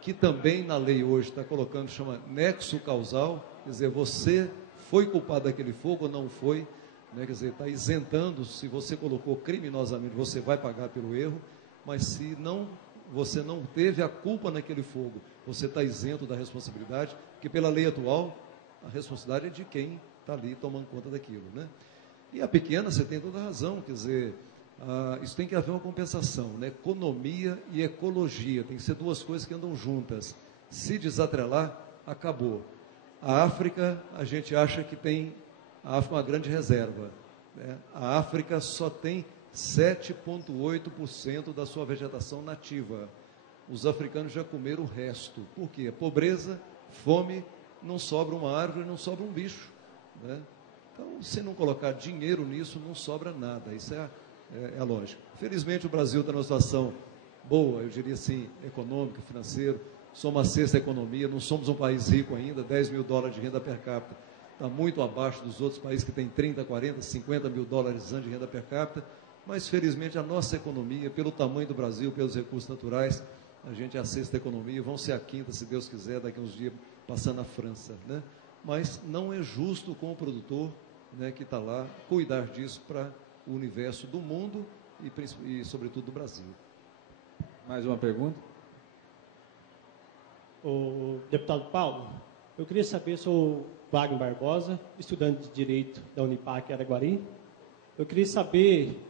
Que também na lei hoje está colocando, chama nexo causal, quer dizer, você foi culpado daquele fogo ou não foi, né? Quer dizer, está isentando, se você colocou criminosamente, você vai pagar pelo erro, mas se não, você não teve a culpa naquele fogo, você está isento da responsabilidade, porque pela lei atual, a responsabilidade é de quem está ali tomando conta daquilo, né? E a pequena, você tem toda a razão, quer dizer, isso tem que haver uma compensação, né? Economia e ecologia, tem que ser duas coisas que andam juntas. Se desatrelar, acabou. A África, a gente acha que tem, a África é uma grande reserva, né? A África só tem 7,8% da sua vegetação nativa. Os africanos já comeram o resto. Por quê? Pobreza, fome, não sobra uma árvore, não sobra um bicho, né? Então, se não colocar dinheiro nisso, não sobra nada. Isso é a lógica. Felizmente, o Brasil está numa situação boa, eu diria assim, econômica, financeira. Somos a sexta economia, não somos um país rico ainda, 10 mil dólares de renda per capita. Está muito abaixo dos outros países que têm 30, 40, 50 mil dólares de renda per capita. Mas, felizmente, a nossa economia, pelo tamanho do Brasil, pelos recursos naturais, a gente é a sexta economia, vão ser a quinta, se Deus quiser, daqui a uns dias, passando a França, né? Mas não é justo com o produtor, né, que está lá, cuidar disso para o universo do mundo e, sobretudo, do Brasil. Mais uma pergunta? O deputado Paulo, eu queria saber, sou Wagner Barbosa, estudante de Direito da Unipac Araguari. Eu queria saber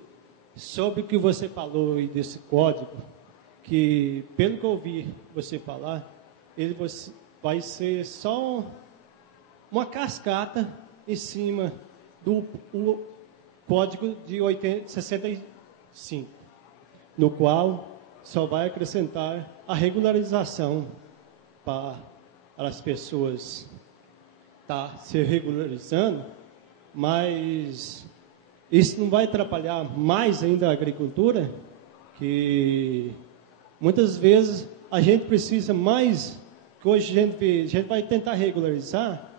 sobre o que você falou e desse código, que, pelo que eu ouvi você falar, ele vai ser só uma cascata em cima do código de 65, no qual só vai acrescentar a regularização para as pessoas se regularizando, mas isso não vai atrapalhar mais ainda a agricultura, que muitas vezes a gente precisa mais, que hoje a gente vai tentar regularizar,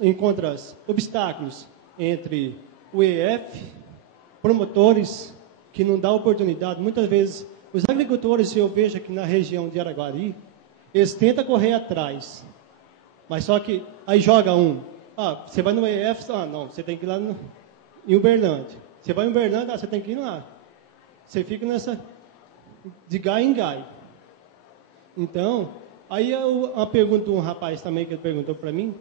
encontra obstáculos entre o EF, promotores que não dão oportunidade. Muitas vezes, os agricultores, eu vejo aqui na região de Araguari, eles tentam correr atrás, mas só que aí joga você vai no EF, não, você tem que ir lá em Uberlândia. Você vai em Uberlândia, você tem que ir lá. Você fica nessa, de gai em gai. Então, aí a pergunta de um rapaz também que perguntou para mim,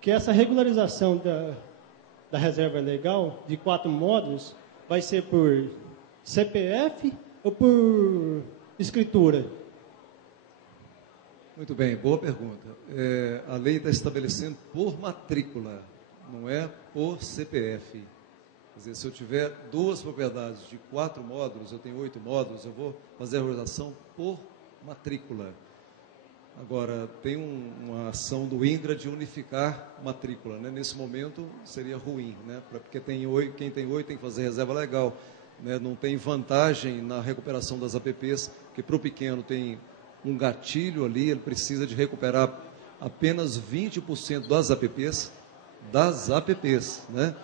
que essa regularização da reserva legal, de 4 módulos, vai ser por CPF ou por escritura. Muito bem, boa pergunta. A lei está estabelecendo por matrícula, não é por CPF. Quer dizer, se eu tiver 2 propriedades de 4 módulos, eu tenho 8 módulos, eu vou fazer a regularização por matrícula. Agora, tem uma ação do INCRA de unificar matrícula, né? Nesse momento seria ruim, né? Porque quem tem 8 tem que fazer reserva legal, né? Não tem vantagem na recuperação das APPs, porque para o pequeno tem um gatilho ali, ele precisa de recuperar apenas 20% das APPs, né?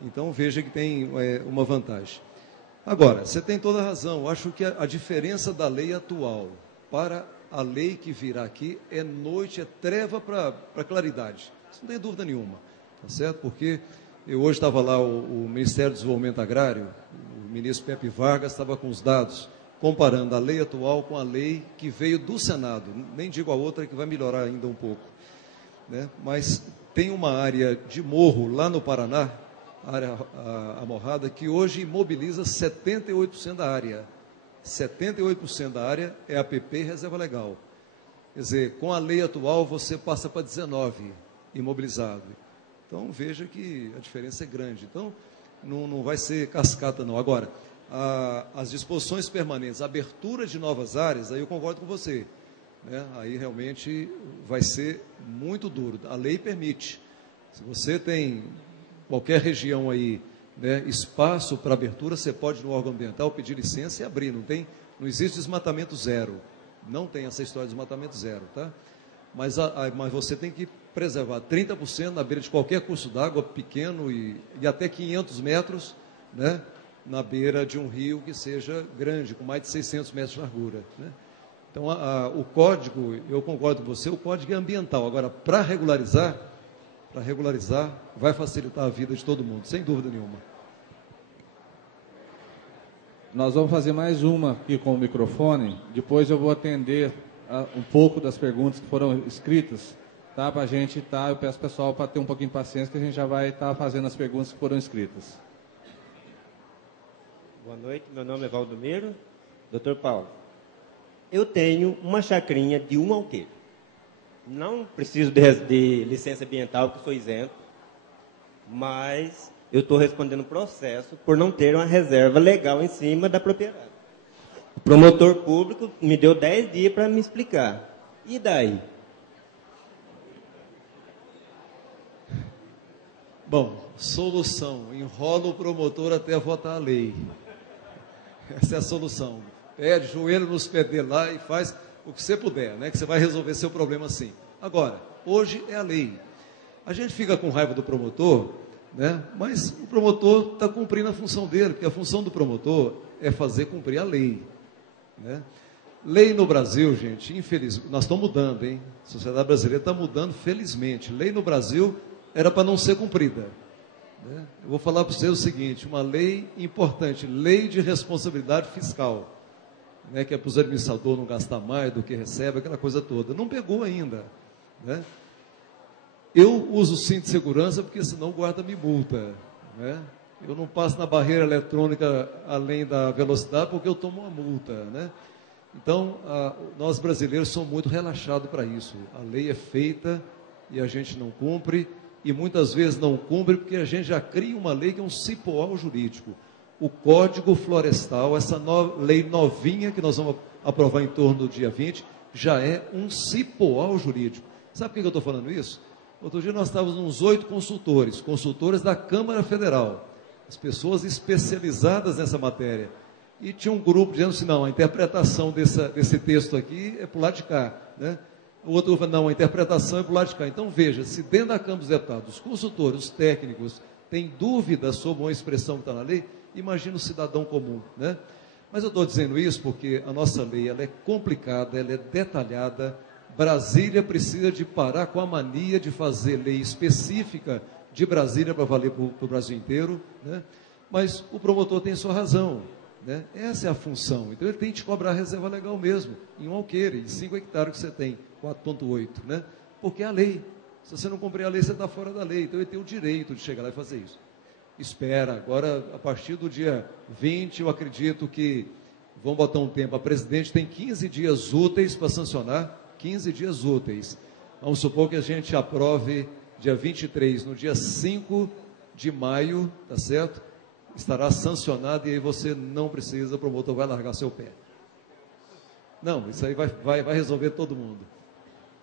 Então, veja que tem uma vantagem. Agora, você tem toda a razão. Eu acho que a diferença da lei atual para a lei que virá aqui é noite, é treva para claridade. Isso não tem dúvida nenhuma, tá certo? Porque eu hoje estava lá, o Ministério do Desenvolvimento Agrário, o ministro Pepe Vargas estava com os dados, comparando a lei atual com a lei que veio do Senado. Nem digo a outra, que vai melhorar ainda um pouco, né? Mas tem uma área de morro lá no Paraná, área amorrada, que hoje imobiliza 78% da área. 78% da área é APP e reserva legal. Quer dizer, com a lei atual você passa para 19% imobilizado. Então, veja que a diferença é grande. Então, não vai ser cascata, não. Agora, as disposições permanentes, a abertura de novas áreas, aí eu concordo com você, né? Aí realmente vai ser muito duro. A lei permite. Se você tem qualquer região aí, né, espaço para abertura, você pode no órgão ambiental pedir licença e abrir. Não existe desmatamento zero. Não tem essa história de desmatamento zero, tá? Mas você tem que preservar 30% na beira de qualquer curso d'água pequeno e até 500 metros, né, na beira de um rio que seja grande, com mais de 600 metros de largura, né? Então, o código, eu concordo com você, o código é ambiental. Agora, para regularizar, vai facilitar a vida de todo mundo, sem dúvida nenhuma. Nós vamos fazer mais uma aqui com o microfone, depois eu vou atender um pouco das perguntas que foram escritas, tá? Para a gente, tá? Eu peço ao pessoal para ter um pouquinho de paciência, que a gente já vai estar fazendo as perguntas que foram escritas. Boa noite, meu nome é Valdomiro. Doutor Paulo, eu tenho uma chacrinha de um alqueire. Não preciso de licença ambiental, porque sou isento, mas eu estou respondendo processo por não ter uma reserva legal em cima da propriedade. O promotor público me deu 10 dias para me explicar. E daí? Bom, solução, enrola o promotor até votar a lei. Essa é a solução. Pede, joelho nos pés dele lá e faz o que você puder, né? Que você vai resolver seu problema assim. Agora, hoje é a lei. A gente fica com raiva do promotor, né? Mas o promotor está cumprindo a função dele, porque a função do promotor é fazer cumprir a lei, né? Lei no Brasil, gente, infelizmente, nós estamos mudando, hein? A sociedade brasileira está mudando, felizmente. Lei no Brasil era para não ser cumprida, né? Eu vou falar para vocês o seguinte, uma lei importante, lei de responsabilidade fiscal, né, que é para os administradores não gastar mais do que recebe, aquela coisa toda. Não pegou ainda, né? Eu uso cinto de segurança porque senão o guarda me multa, né? Eu não passo na barreira eletrônica além da velocidade porque eu tomo uma multa, né? Então, nós brasileiros somos muito relaxados para isso. A lei é feita e a gente não cumpre, e muitas vezes não cumpre porque a gente já cria uma lei que é um cipoal jurídico. O Código Florestal, essa lei novinha que nós vamos aprovar em torno do dia 20, já é um cipoal jurídico. Sabe por que eu estou falando isso? Outro dia nós estávamos uns 8 consultores da Câmara Federal, as pessoas especializadas nessa matéria. E tinha um grupo dizendo assim, não, a interpretação desse texto aqui é para o lado de cá, né? O outro falou, não, a interpretação é para o lado de cá. Então veja, se dentro da Câmara dos Deputados, os consultores, os técnicos, têm dúvidas sobre uma expressão que está na lei, imagina o cidadão comum, né? Mas eu estou dizendo isso porque a nossa lei ela é complicada, ela é detalhada. Brasília precisa de parar com a mania de fazer lei específica de Brasília para valer para o Brasil inteiro, né? Mas o promotor tem sua razão, né? Essa é a função. Então ele tem que te cobrar a reserva legal mesmo, em um alqueire, em 5 hectares que você tem, 4,8, né? Porque é a lei. Se você não cumprir a lei, você está fora da lei. Então ele tem o direito de chegar lá e fazer isso. Espera, agora a partir do dia 20, eu acredito que vamos botar um tempo, a presidente tem 15 dias úteis para sancionar, 15 dias úteis. Vamos supor que a gente aprove dia 23, no dia 5 de maio, tá certo? Estará sancionado e aí você não precisa, o promotor vai largar seu pé. Não, isso aí vai resolver todo mundo.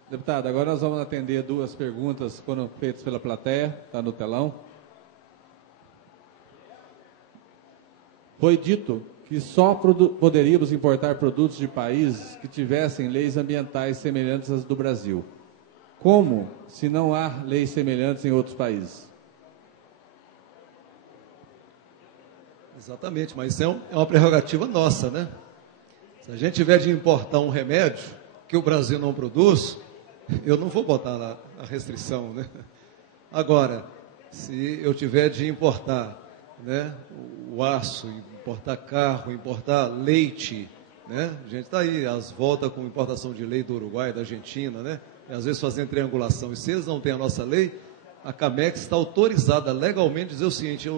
Deputado, agora nós vamos atender duas perguntas foram feitas pela plateia, está no telão. Foi dito que só poderíamos importar produtos de países que tivessem leis ambientais semelhantes às do Brasil. Como, se não há leis semelhantes em outros países? Exatamente, mas isso é uma prerrogativa nossa, né? Se a gente tiver de importar um remédio que o Brasil não produz, eu não vou botar lá a restrição, né? Agora, se eu tiver de importar, né, o aço, importar carro, importar leite, né? A gente está aí, as voltas com importação de leite do Uruguai, da Argentina, né? E às vezes fazendo triangulação. E se eles não têm a nossa lei, a Camex está autorizada legalmente a dizer o seguinte: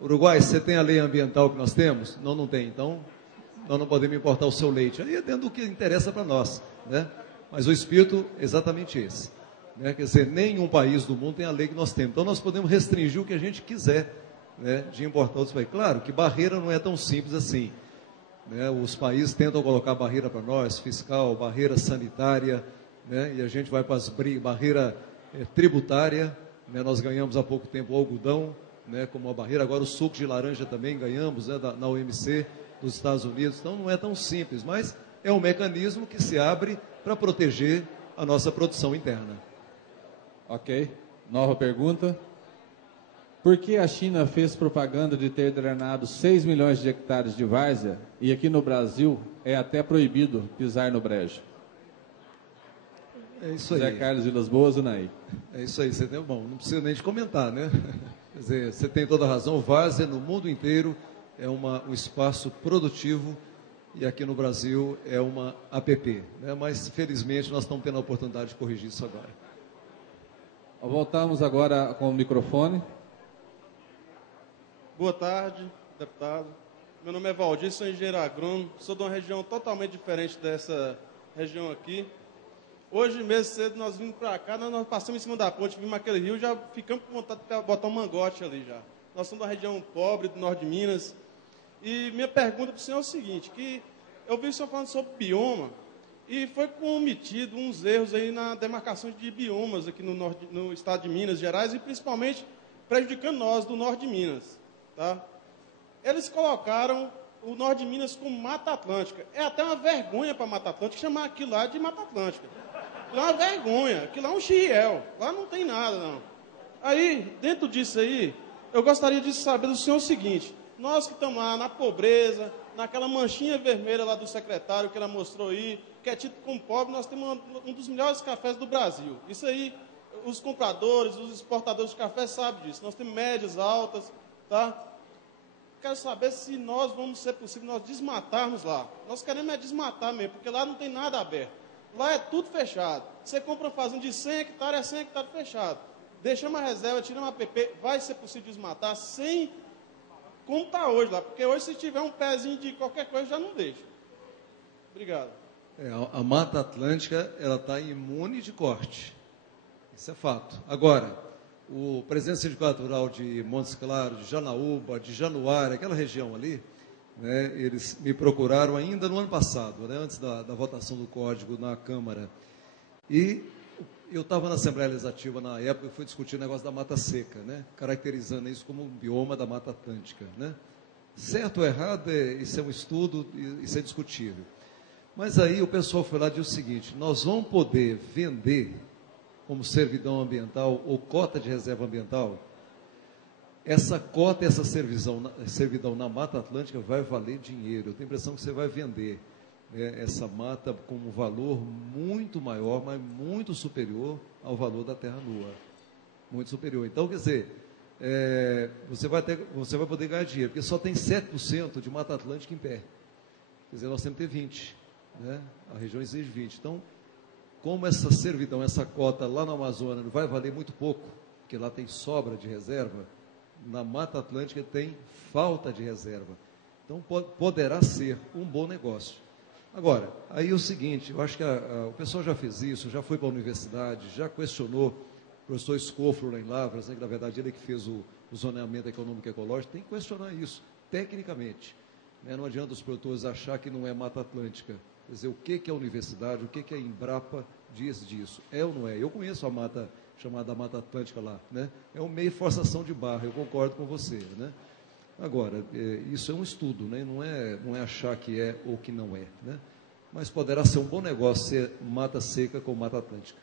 Uruguai, você tem a lei ambiental que nós temos? Não, não tem. Então, nós não podemos importar o seu leite. Aí é dentro do que interessa para nós, né? Mas o espírito é exatamente esse, né? Quer dizer, nenhum país do mundo tem a lei que nós temos. Então, nós podemos restringir o que a gente quiser, né, de importar outros países. Claro que barreira não é tão simples assim, né? Os países tentam colocar barreira para nós, fiscal, barreira sanitária, né? E a gente vai para as barreira tributária, né? Nós ganhamos há pouco tempo o algodão, né, como uma barreira. Agora o suco de laranja também ganhamos, né, na OMC dos Estados Unidos. Então não é tão simples, mas é um mecanismo que se abre para proteger a nossa produção interna. Ok. Nova pergunta. Por que a China fez propaganda de ter drenado 6 milhões de hectares de várzea e aqui no Brasil é até proibido pisar no brejo? É isso aí. Zé Carlos Vilas Boas, Unaí. É isso aí. Você tem, bom, não precisa nem de comentar, né? Quer dizer, você tem toda a razão. Várzea no mundo inteiro é um espaço produtivo e aqui no Brasil é uma APP, né? Mas felizmente nós estamos tendo a oportunidade de corrigir isso agora. Voltamos agora com o microfone. Boa tarde, deputado. Meu nome é Valdir, sou engenheiro agrônomo, sou de uma região totalmente diferente dessa região aqui. Hoje mesmo cedo nós vimos para cá, nós passamos em cima da ponte, vimos aquele rio, já ficamos com vontade de botar um mangote ali já. Nós somos da região pobre do norte de Minas. E minha pergunta para o senhor é o seguinte, que eu vi o senhor falando sobre bioma e foi cometido uns erros aí na demarcação de biomas aqui no estado de Minas Gerais e principalmente prejudicando nós do norte de Minas. Tá? Eles colocaram o norte de Minas como Mata Atlântica. É até uma vergonha para Mata Atlântica chamar aquilo lá de Mata Atlântica. Aquilo é uma vergonha, aquilo é um xiel. Lá não tem nada, não. Aí, dentro disso aí, eu gostaria de saber do senhor o seguinte: nós que estamos lá na pobreza, naquela manchinha vermelha lá do secretário que ela mostrou aí, que é tido como pobre, nós temos um dos melhores cafés do Brasil. Isso aí, os compradores, os exportadores de café sabem disso. Nós temos médias altas, tá? Quero saber se nós vamos ser possível nós desmatarmos lá. Nós queremos é desmatar mesmo, porque lá não tem nada aberto. Lá é tudo fechado. Você compra uma fazenda de 100 hectares, é 100 hectares fechado. Deixamos a reserva, tiramos a APP, vai ser possível desmatar sem como está hoje lá. Porque hoje, se tiver um pezinho de qualquer coisa, já não deixa. Obrigado. A Mata Atlântica, ela está imune de corte. Isso é fato. Agora, o presidente do Sindicato Rural de Montes Claros, de Janaúba, de Januária, aquela região ali, né, eles me procuraram ainda no ano passado, né, antes da votação do Código na Câmara. E eu estava na Assembleia Legislativa na época e fui discutir o negócio da mata seca, né, caracterizando isso como um bioma da Mata Atlântica. Né. Certo ou errado, isso é um estudo, isso é discutível. Mas aí o pessoal foi lá e disse o seguinte: nós vamos poder vender como servidão ambiental ou cota de reserva ambiental. Essa cota, essa servidão na Mata Atlântica vai valer dinheiro. Eu tenho a impressão que você vai vender, né, essa mata com um valor muito maior, mas muito superior ao valor da terra nua. Muito superior. Então, quer dizer, você vai poder ganhar dinheiro, porque só tem 7% de Mata Atlântica em pé. Quer dizer, nós temos que ter 20%. Né? A região exige 20%. Então, como essa servidão, essa cota lá no Amazonas vai valer muito pouco, porque lá tem sobra de reserva, na Mata Atlântica tem falta de reserva. Então, poderá ser um bom negócio. Agora, aí é o seguinte, eu acho que o pessoal já fez isso, já foi para a universidade, já questionou o professor Escofro lá em Lavras, né, que na verdade ele é que fez o zoneamento econômico e ecológico, tem que questionar isso, tecnicamente. Né? Não adianta os produtores achar que não é Mata Atlântica. Quer dizer, o que é a universidade, o que a Embrapa diz disso? É ou não é? Eu conheço a mata chamada Mata Atlântica lá, né? É um meio forçação de barra, eu concordo com você, né? Agora, isso é um estudo, né? Não é achar que é ou que não é, né? Mas poderá ser um bom negócio ser mata seca com Mata Atlântica.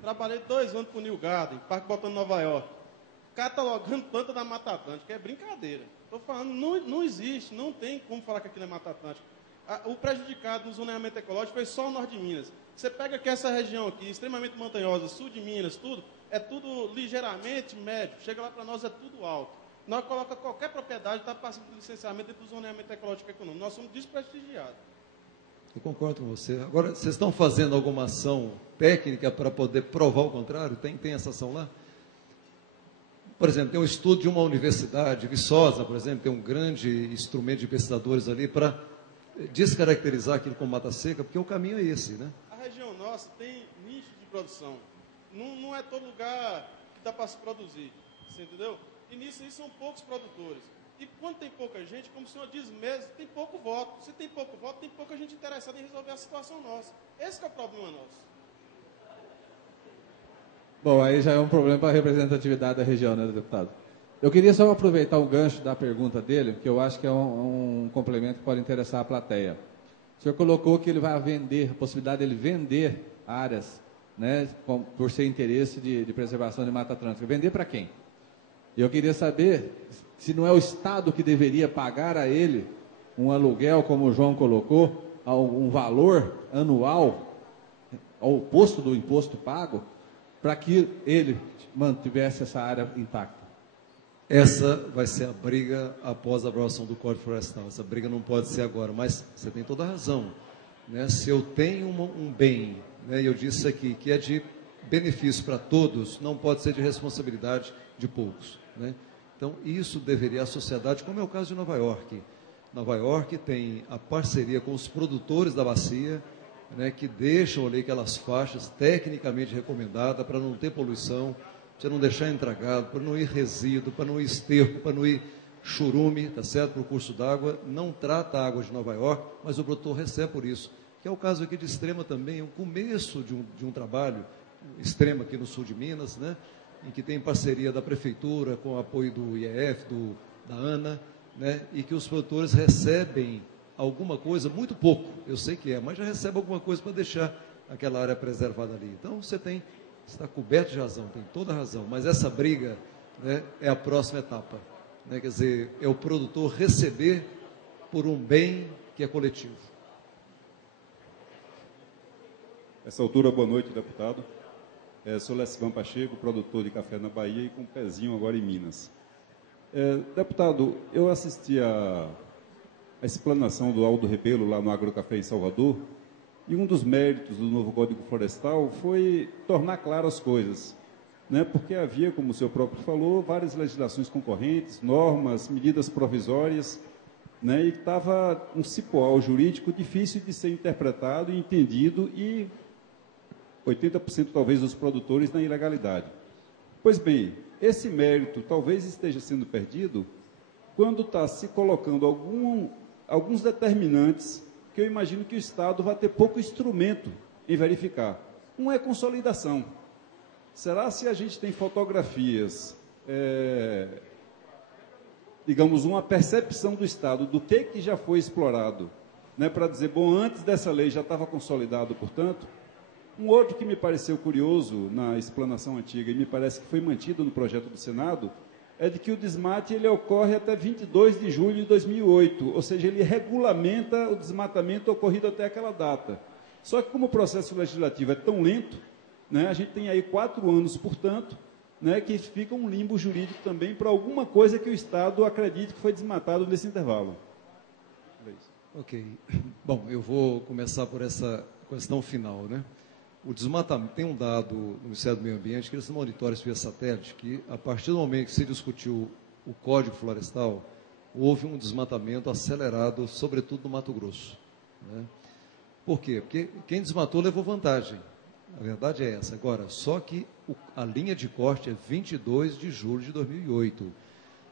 Trabalhei 2 anos para o New Garden, Parque Botânico Nova York, catalogando planta da Mata Atlântica, é brincadeira. Estou falando, não existe, não tem como falar que aquilo é Mata Atlântica. O prejudicado no zoneamento ecológico foi só o norte de Minas. Você pega que essa região aqui, extremamente montanhosa, sul de Minas, tudo, é tudo ligeiramente médio. Chega lá para nós, é tudo alto. Nós coloca qualquer propriedade, está passando por licenciamento dentro do zoneamento ecológico e econômico. Nós somos desprestigiados. Eu concordo com você. Agora, vocês estão fazendo alguma ação técnica para poder provar o contrário? Tem essa ação lá? Por exemplo, tem um estudo de uma universidade, Viçosa, por exemplo, tem um grande instrumento de pesquisadores ali para descaracterizar aquilo como mata seca, porque o caminho é esse, né? A região nossa tem nicho de produção. Não é todo lugar que dá para se produzir, você entendeu? E nisso são poucos produtores. E quando tem pouca gente, como o senhor diz mesmo, tem pouco voto. Se tem pouco voto, tem pouca gente interessada em resolver a situação nossa. Esse que é o problema nosso. Bom, aí já é um problema para a representatividade da região, né, deputado? Eu queria só aproveitar o gancho da pergunta dele, que eu acho que é um complemento que pode interessar a plateia. O senhor colocou que ele vai vender, a possibilidade dele vender áreas, né, por ser interesse de preservação de Mata Atlântica. Vender para quem? Eu queria saber se não é o Estado que deveria pagar a ele um aluguel, como o João colocou, um valor anual, ao oposto do imposto pago, para que ele mantivesse essa área intacta. Essa vai ser a briga após a aprovação do Código Florestal. Essa briga não pode ser agora, mas você tem toda a razão. Né? Se eu tenho um bem, né, e eu disse aqui, que é de benefício para todos, não pode ser de responsabilidade de poucos. Né? Então, isso deveria a sociedade, como é o caso de Nova York. Nova York tem a parceria com os produtores da bacia, né, que deixam ali aquelas faixas tecnicamente recomendadas para não ter poluição, para não deixar entregado, para não ir resíduo, para não ir esterco, para não ir churume, tá certo? Para o curso d'água, não trata a água de Nova York, mas o produtor recebe por isso. Que é o caso aqui de Extrema também, o começo de um trabalho, Extrema aqui no sul de Minas, né, em que tem parceria da prefeitura com o apoio do IEF, da ANA, né, e que os produtores recebem alguma coisa, muito pouco, eu sei que é, mas já recebe alguma coisa para deixar aquela área preservada ali. Então, você está coberto de razão, tem toda a razão, mas essa briga, né, é a próxima etapa. Né, quer dizer, é o produtor receber por um bem que é coletivo. Nessa altura, boa noite, deputado. Sou Lecivan Pacheco, produtor de café na Bahia e com um pezinho agora em Minas. Deputado, eu assisti a explanação do Aldo Rebelo lá no Agrocafé em Salvador, e um dos méritos do novo Código Florestal foi tornar claras as coisas, né? Porque havia, como o senhor próprio falou, várias legislações concorrentes, normas, medidas provisórias, né? E estava um cipoal jurídico difícil de ser interpretado e entendido, e 80% talvez dos produtores na ilegalidade. Pois bem, esse mérito talvez esteja sendo perdido quando está se colocando alguns determinantes que eu imagino que o Estado vai ter pouco instrumento em verificar. Um é consolidação. Será se a gente tem fotografias, digamos, uma percepção do Estado do que já foi explorado, né, para dizer, bom, antes dessa lei já estava consolidado, portanto. Um outro que me pareceu curioso na explanação antiga e me parece que foi mantido no projeto do Senado é de que o desmate ele ocorre até 22 de julho de 2008, ou seja, ele regulamenta o desmatamento ocorrido até aquela data. Só que como o processo legislativo é tão lento, né, a gente tem aí 4 anos, portanto, né, que fica um limbo jurídico também para alguma coisa que o Estado acredite que foi desmatado nesse intervalo. Ok. Bom, eu vou começar por essa questão final, né? O desmatamento, tem um dado no Ministério do Meio Ambiente, que eles monitoram via satélite, que a partir do momento que se discutiu o Código Florestal, houve um desmatamento acelerado, sobretudo no Mato Grosso, né? Por quê? Porque quem desmatou levou vantagem. A verdade é essa. Agora, só que a linha de corte é 22 de julho de 2008.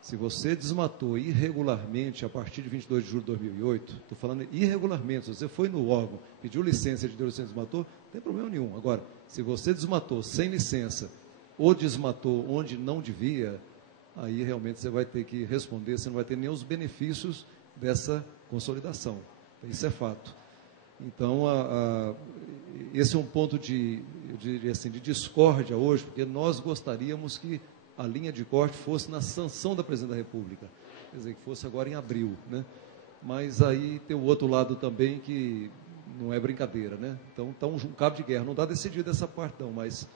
Se você desmatou irregularmente a partir de 22 de julho de 2008, estou falando irregularmente, se você foi no órgão, pediu licença, deu licença e desmatou, não tem problema nenhum. Agora, se você desmatou sem licença ou desmatou onde não devia, aí realmente você vai ter que responder, você não vai ter nem os benefícios dessa consolidação. Isso é fato. Então, esse é um ponto de discórdia hoje, porque nós gostaríamos que a linha de corte fosse na sanção da Presidente da República, quer dizer, que fosse agora em abril, né? Mas aí tem o outro lado também que não é brincadeira, né? Então, está um cabo de guerra, não está decidido essa parte não, mas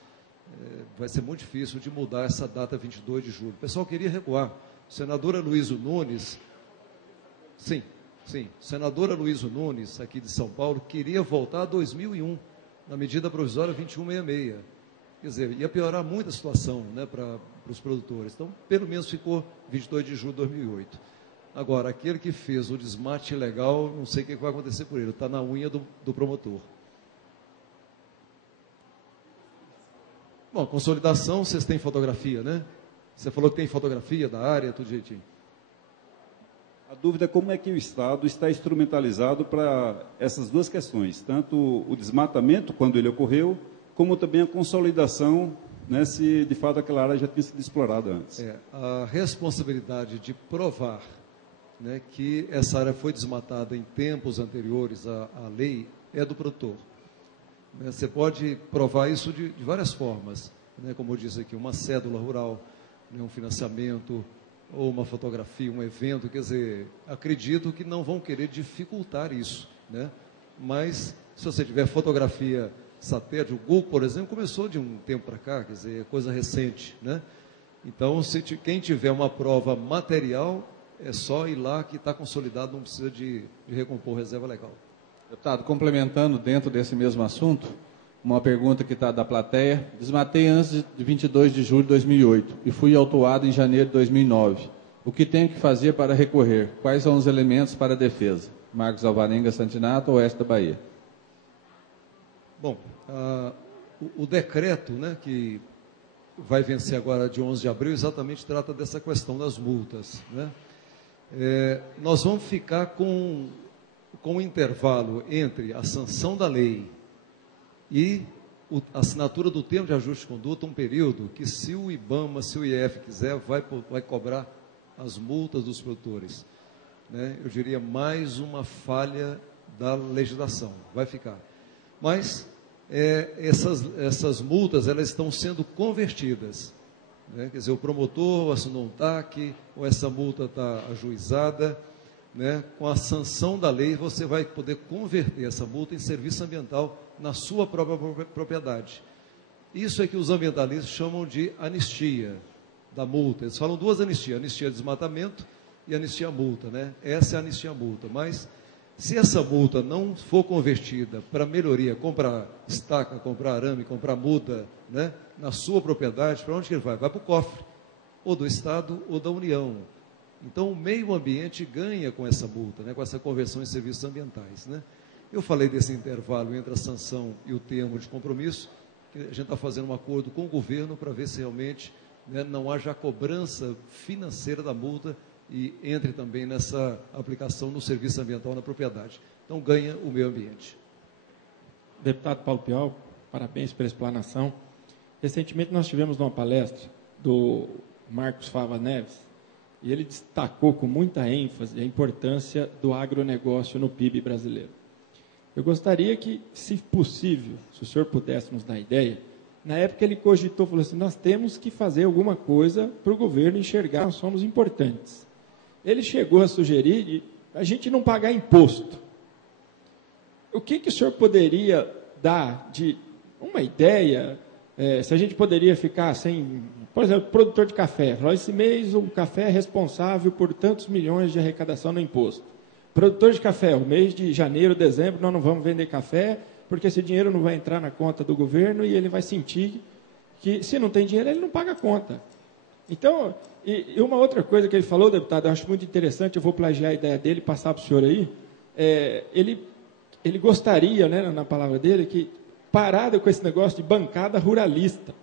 vai ser muito difícil de mudar essa data 22 de julho. O pessoal queria recuar. Senadora Luísa Nunes, sim, senadora Luísa Nunes, aqui de São Paulo, queria voltar a 2001, na medida provisória 2166. Quer dizer, ia piorar muito a situação, né, para os produtores. Então, pelo menos ficou 22 de julho de 2008. Agora, aquele que fez o desmate ilegal, não sei o que vai acontecer por ele, está na unha do promotor. Bom, consolidação, vocês têm fotografia, né? Você falou que tem fotografia da área, tudo direitinho. A dúvida é como é que o Estado está instrumentalizado para essas duas questões, tanto o desmatamento, quando ele ocorreu, como também a consolidação, né, se de fato aquela área já tinha sido explorada antes. A responsabilidade de provar, né, que essa área foi desmatada em tempos anteriores à lei é do produtor. Você pode provar isso de várias formas, né, como eu disse aqui, uma cédula rural, né, um financiamento, ou uma fotografia, um evento, quer dizer, acredito que não vão querer dificultar isso, né? Mas, se você tiver fotografia satélite, o Google, por exemplo, começou de um tempo para cá, quer dizer, é coisa recente, né? Então, quem tiver uma prova material, é só ir lá que está consolidado, não precisa de recompor reserva legal. Deputado, complementando dentro desse mesmo assunto, uma pergunta que está da plateia. Desmatei antes de 22 de julho de 2008 e fui autuado em janeiro de 2009. O que tenho que fazer para recorrer? Quais são os elementos para a defesa? Marcos Alvarenga Santinato, Oeste da Bahia. Bom, o decreto, né, que vai vencer agora de 11 de abril, exatamente trata dessa questão das multas, né? Nós vamos ficar com um intervalo entre a sanção da lei e a assinatura do termo de ajuste de conduta, um período que, se o IBAMA, se o IF quiser, vai cobrar as multas dos produtores, né? Eu diria mais uma falha da legislação, vai ficar. Mas essas multas, elas estão sendo convertidas, né? Quer dizer, o promotor assinou um TAC, ou essa multa está ajuizada, né? Com a sanção da lei, você vai poder converter essa multa em serviço ambiental na sua própria propriedade. Isso é que os ambientalistas chamam de anistia da multa. Eles falam duas anistias, anistia desmatamento e anistia multa, né? Essa é a anistia multa. Mas, se essa multa não for convertida para melhoria, comprar estaca, comprar arame, comprar muda, né, na sua propriedade, para onde que ele vai? Vai para o cofre, ou do Estado ou da União. Então, o meio ambiente ganha com essa multa, né, com essa conversão em serviços ambientais, né? Eu falei desse intervalo entre a sanção e o termo de compromisso, que a gente está fazendo um acordo com o governo para ver se realmente, né, não haja a cobrança financeira da multa e entre também nessa aplicação no serviço ambiental na propriedade. Então, ganha o meio ambiente. Deputado Paulo Pial, parabéns pela explanação. Recentemente nós tivemos uma palestra do Marcos Fava Neves e ele destacou com muita ênfase a importância do agronegócio no PIB brasileiro. Eu gostaria que, se possível, se o senhor pudesse nos dar ideia, na época ele cogitou, falou assim, nós temos que fazer alguma coisa para o governo enxergar que nós somos importantes. Ele chegou a sugerir de a gente não pagar imposto. O que o senhor poderia dar de uma ideia, se a gente poderia ficar sem, por exemplo, produtor de café, esse mês o café é responsável por tantos milhões de arrecadação no imposto. Produtor de café, o mês de janeiro, dezembro, nós não vamos vender café, porque esse dinheiro não vai entrar na conta do governo e ele vai sentir que, se não tem dinheiro, ele não paga a conta. Então, e uma outra coisa que ele falou, deputado, eu acho muito interessante, eu vou plagiar a ideia dele e passar para o senhor aí. Ele gostaria, né, na palavra dele, que parado com esse negócio de bancada ruralista,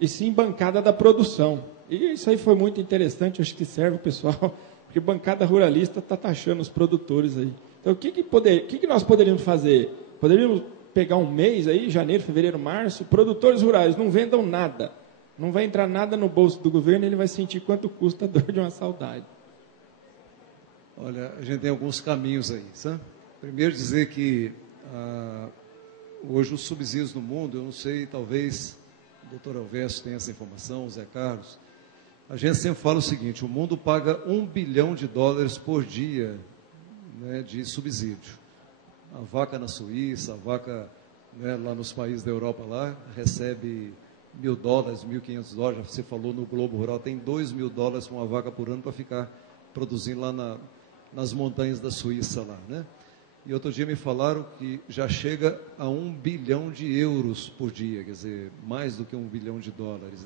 e sim bancada da produção. E isso aí foi muito interessante, acho que serve o pessoal, porque bancada ruralista está taxando os produtores aí. Então, o que nós poderíamos fazer? Poderíamos pegar um mês aí, janeiro, fevereiro, março, produtores rurais não vendam nada. Não vai entrar nada no bolso do governo, ele vai sentir quanto custa a dor de uma saudade. Olha, a gente tem alguns caminhos aí, sabe? Primeiro dizer que hoje os subsídios no mundo, eu não sei, talvez o doutor Alves tenha essa informação, o Zé Carlos, a gente sempre fala o seguinte, o mundo paga $1 bilhão por dia, né, de subsídio. A vaca na Suíça, a vaca, né, lá nos países da Europa lá, recebe $1.000, $1.500, já você falou no Globo Rural, tem $2.000 para uma vaca por ano para ficar produzindo lá nas montanhas da Suíça lá, né? E outro dia me falaram que já chega a €1 bilhão por dia, quer dizer, mais do que $1 bilhão,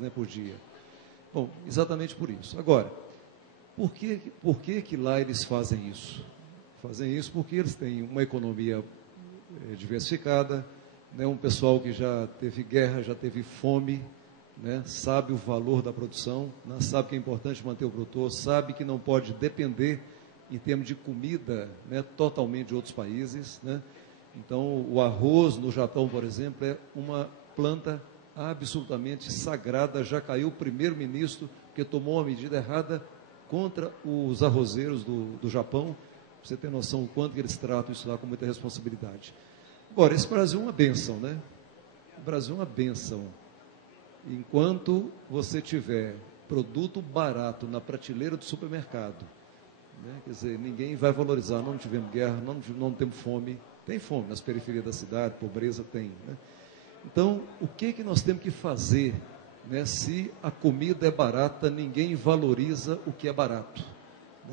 né, por dia. Bom, exatamente por isso. Agora, por que lá eles fazem isso? Fazem isso porque eles têm uma economia diversificada, né, um pessoal que já teve guerra, já teve fome, né, sabe o valor da produção, né, sabe que é importante manter o produtor, sabe que não pode depender em termos de comida, né, totalmente de outros países, né? Então, o arroz no Japão, por exemplo, é uma planta absolutamente sagrada. Já caiu o primeiro-ministro que tomou uma medida errada contra os arrozeiros do Japão. Pra você ter noção o quanto que eles tratam isso lá com muita responsabilidade. Agora, esse Brasil é uma bênção, né? O Brasil é uma bênção. Enquanto você tiver produto barato na prateleira do supermercado, né? Quer dizer, ninguém vai valorizar. Não tivemos guerra, não temos fome. Tem fome nas periferias da cidade, pobreza tem, né? Então, o que nós temos que fazer, né? Se a comida é barata, ninguém valoriza o que é barato.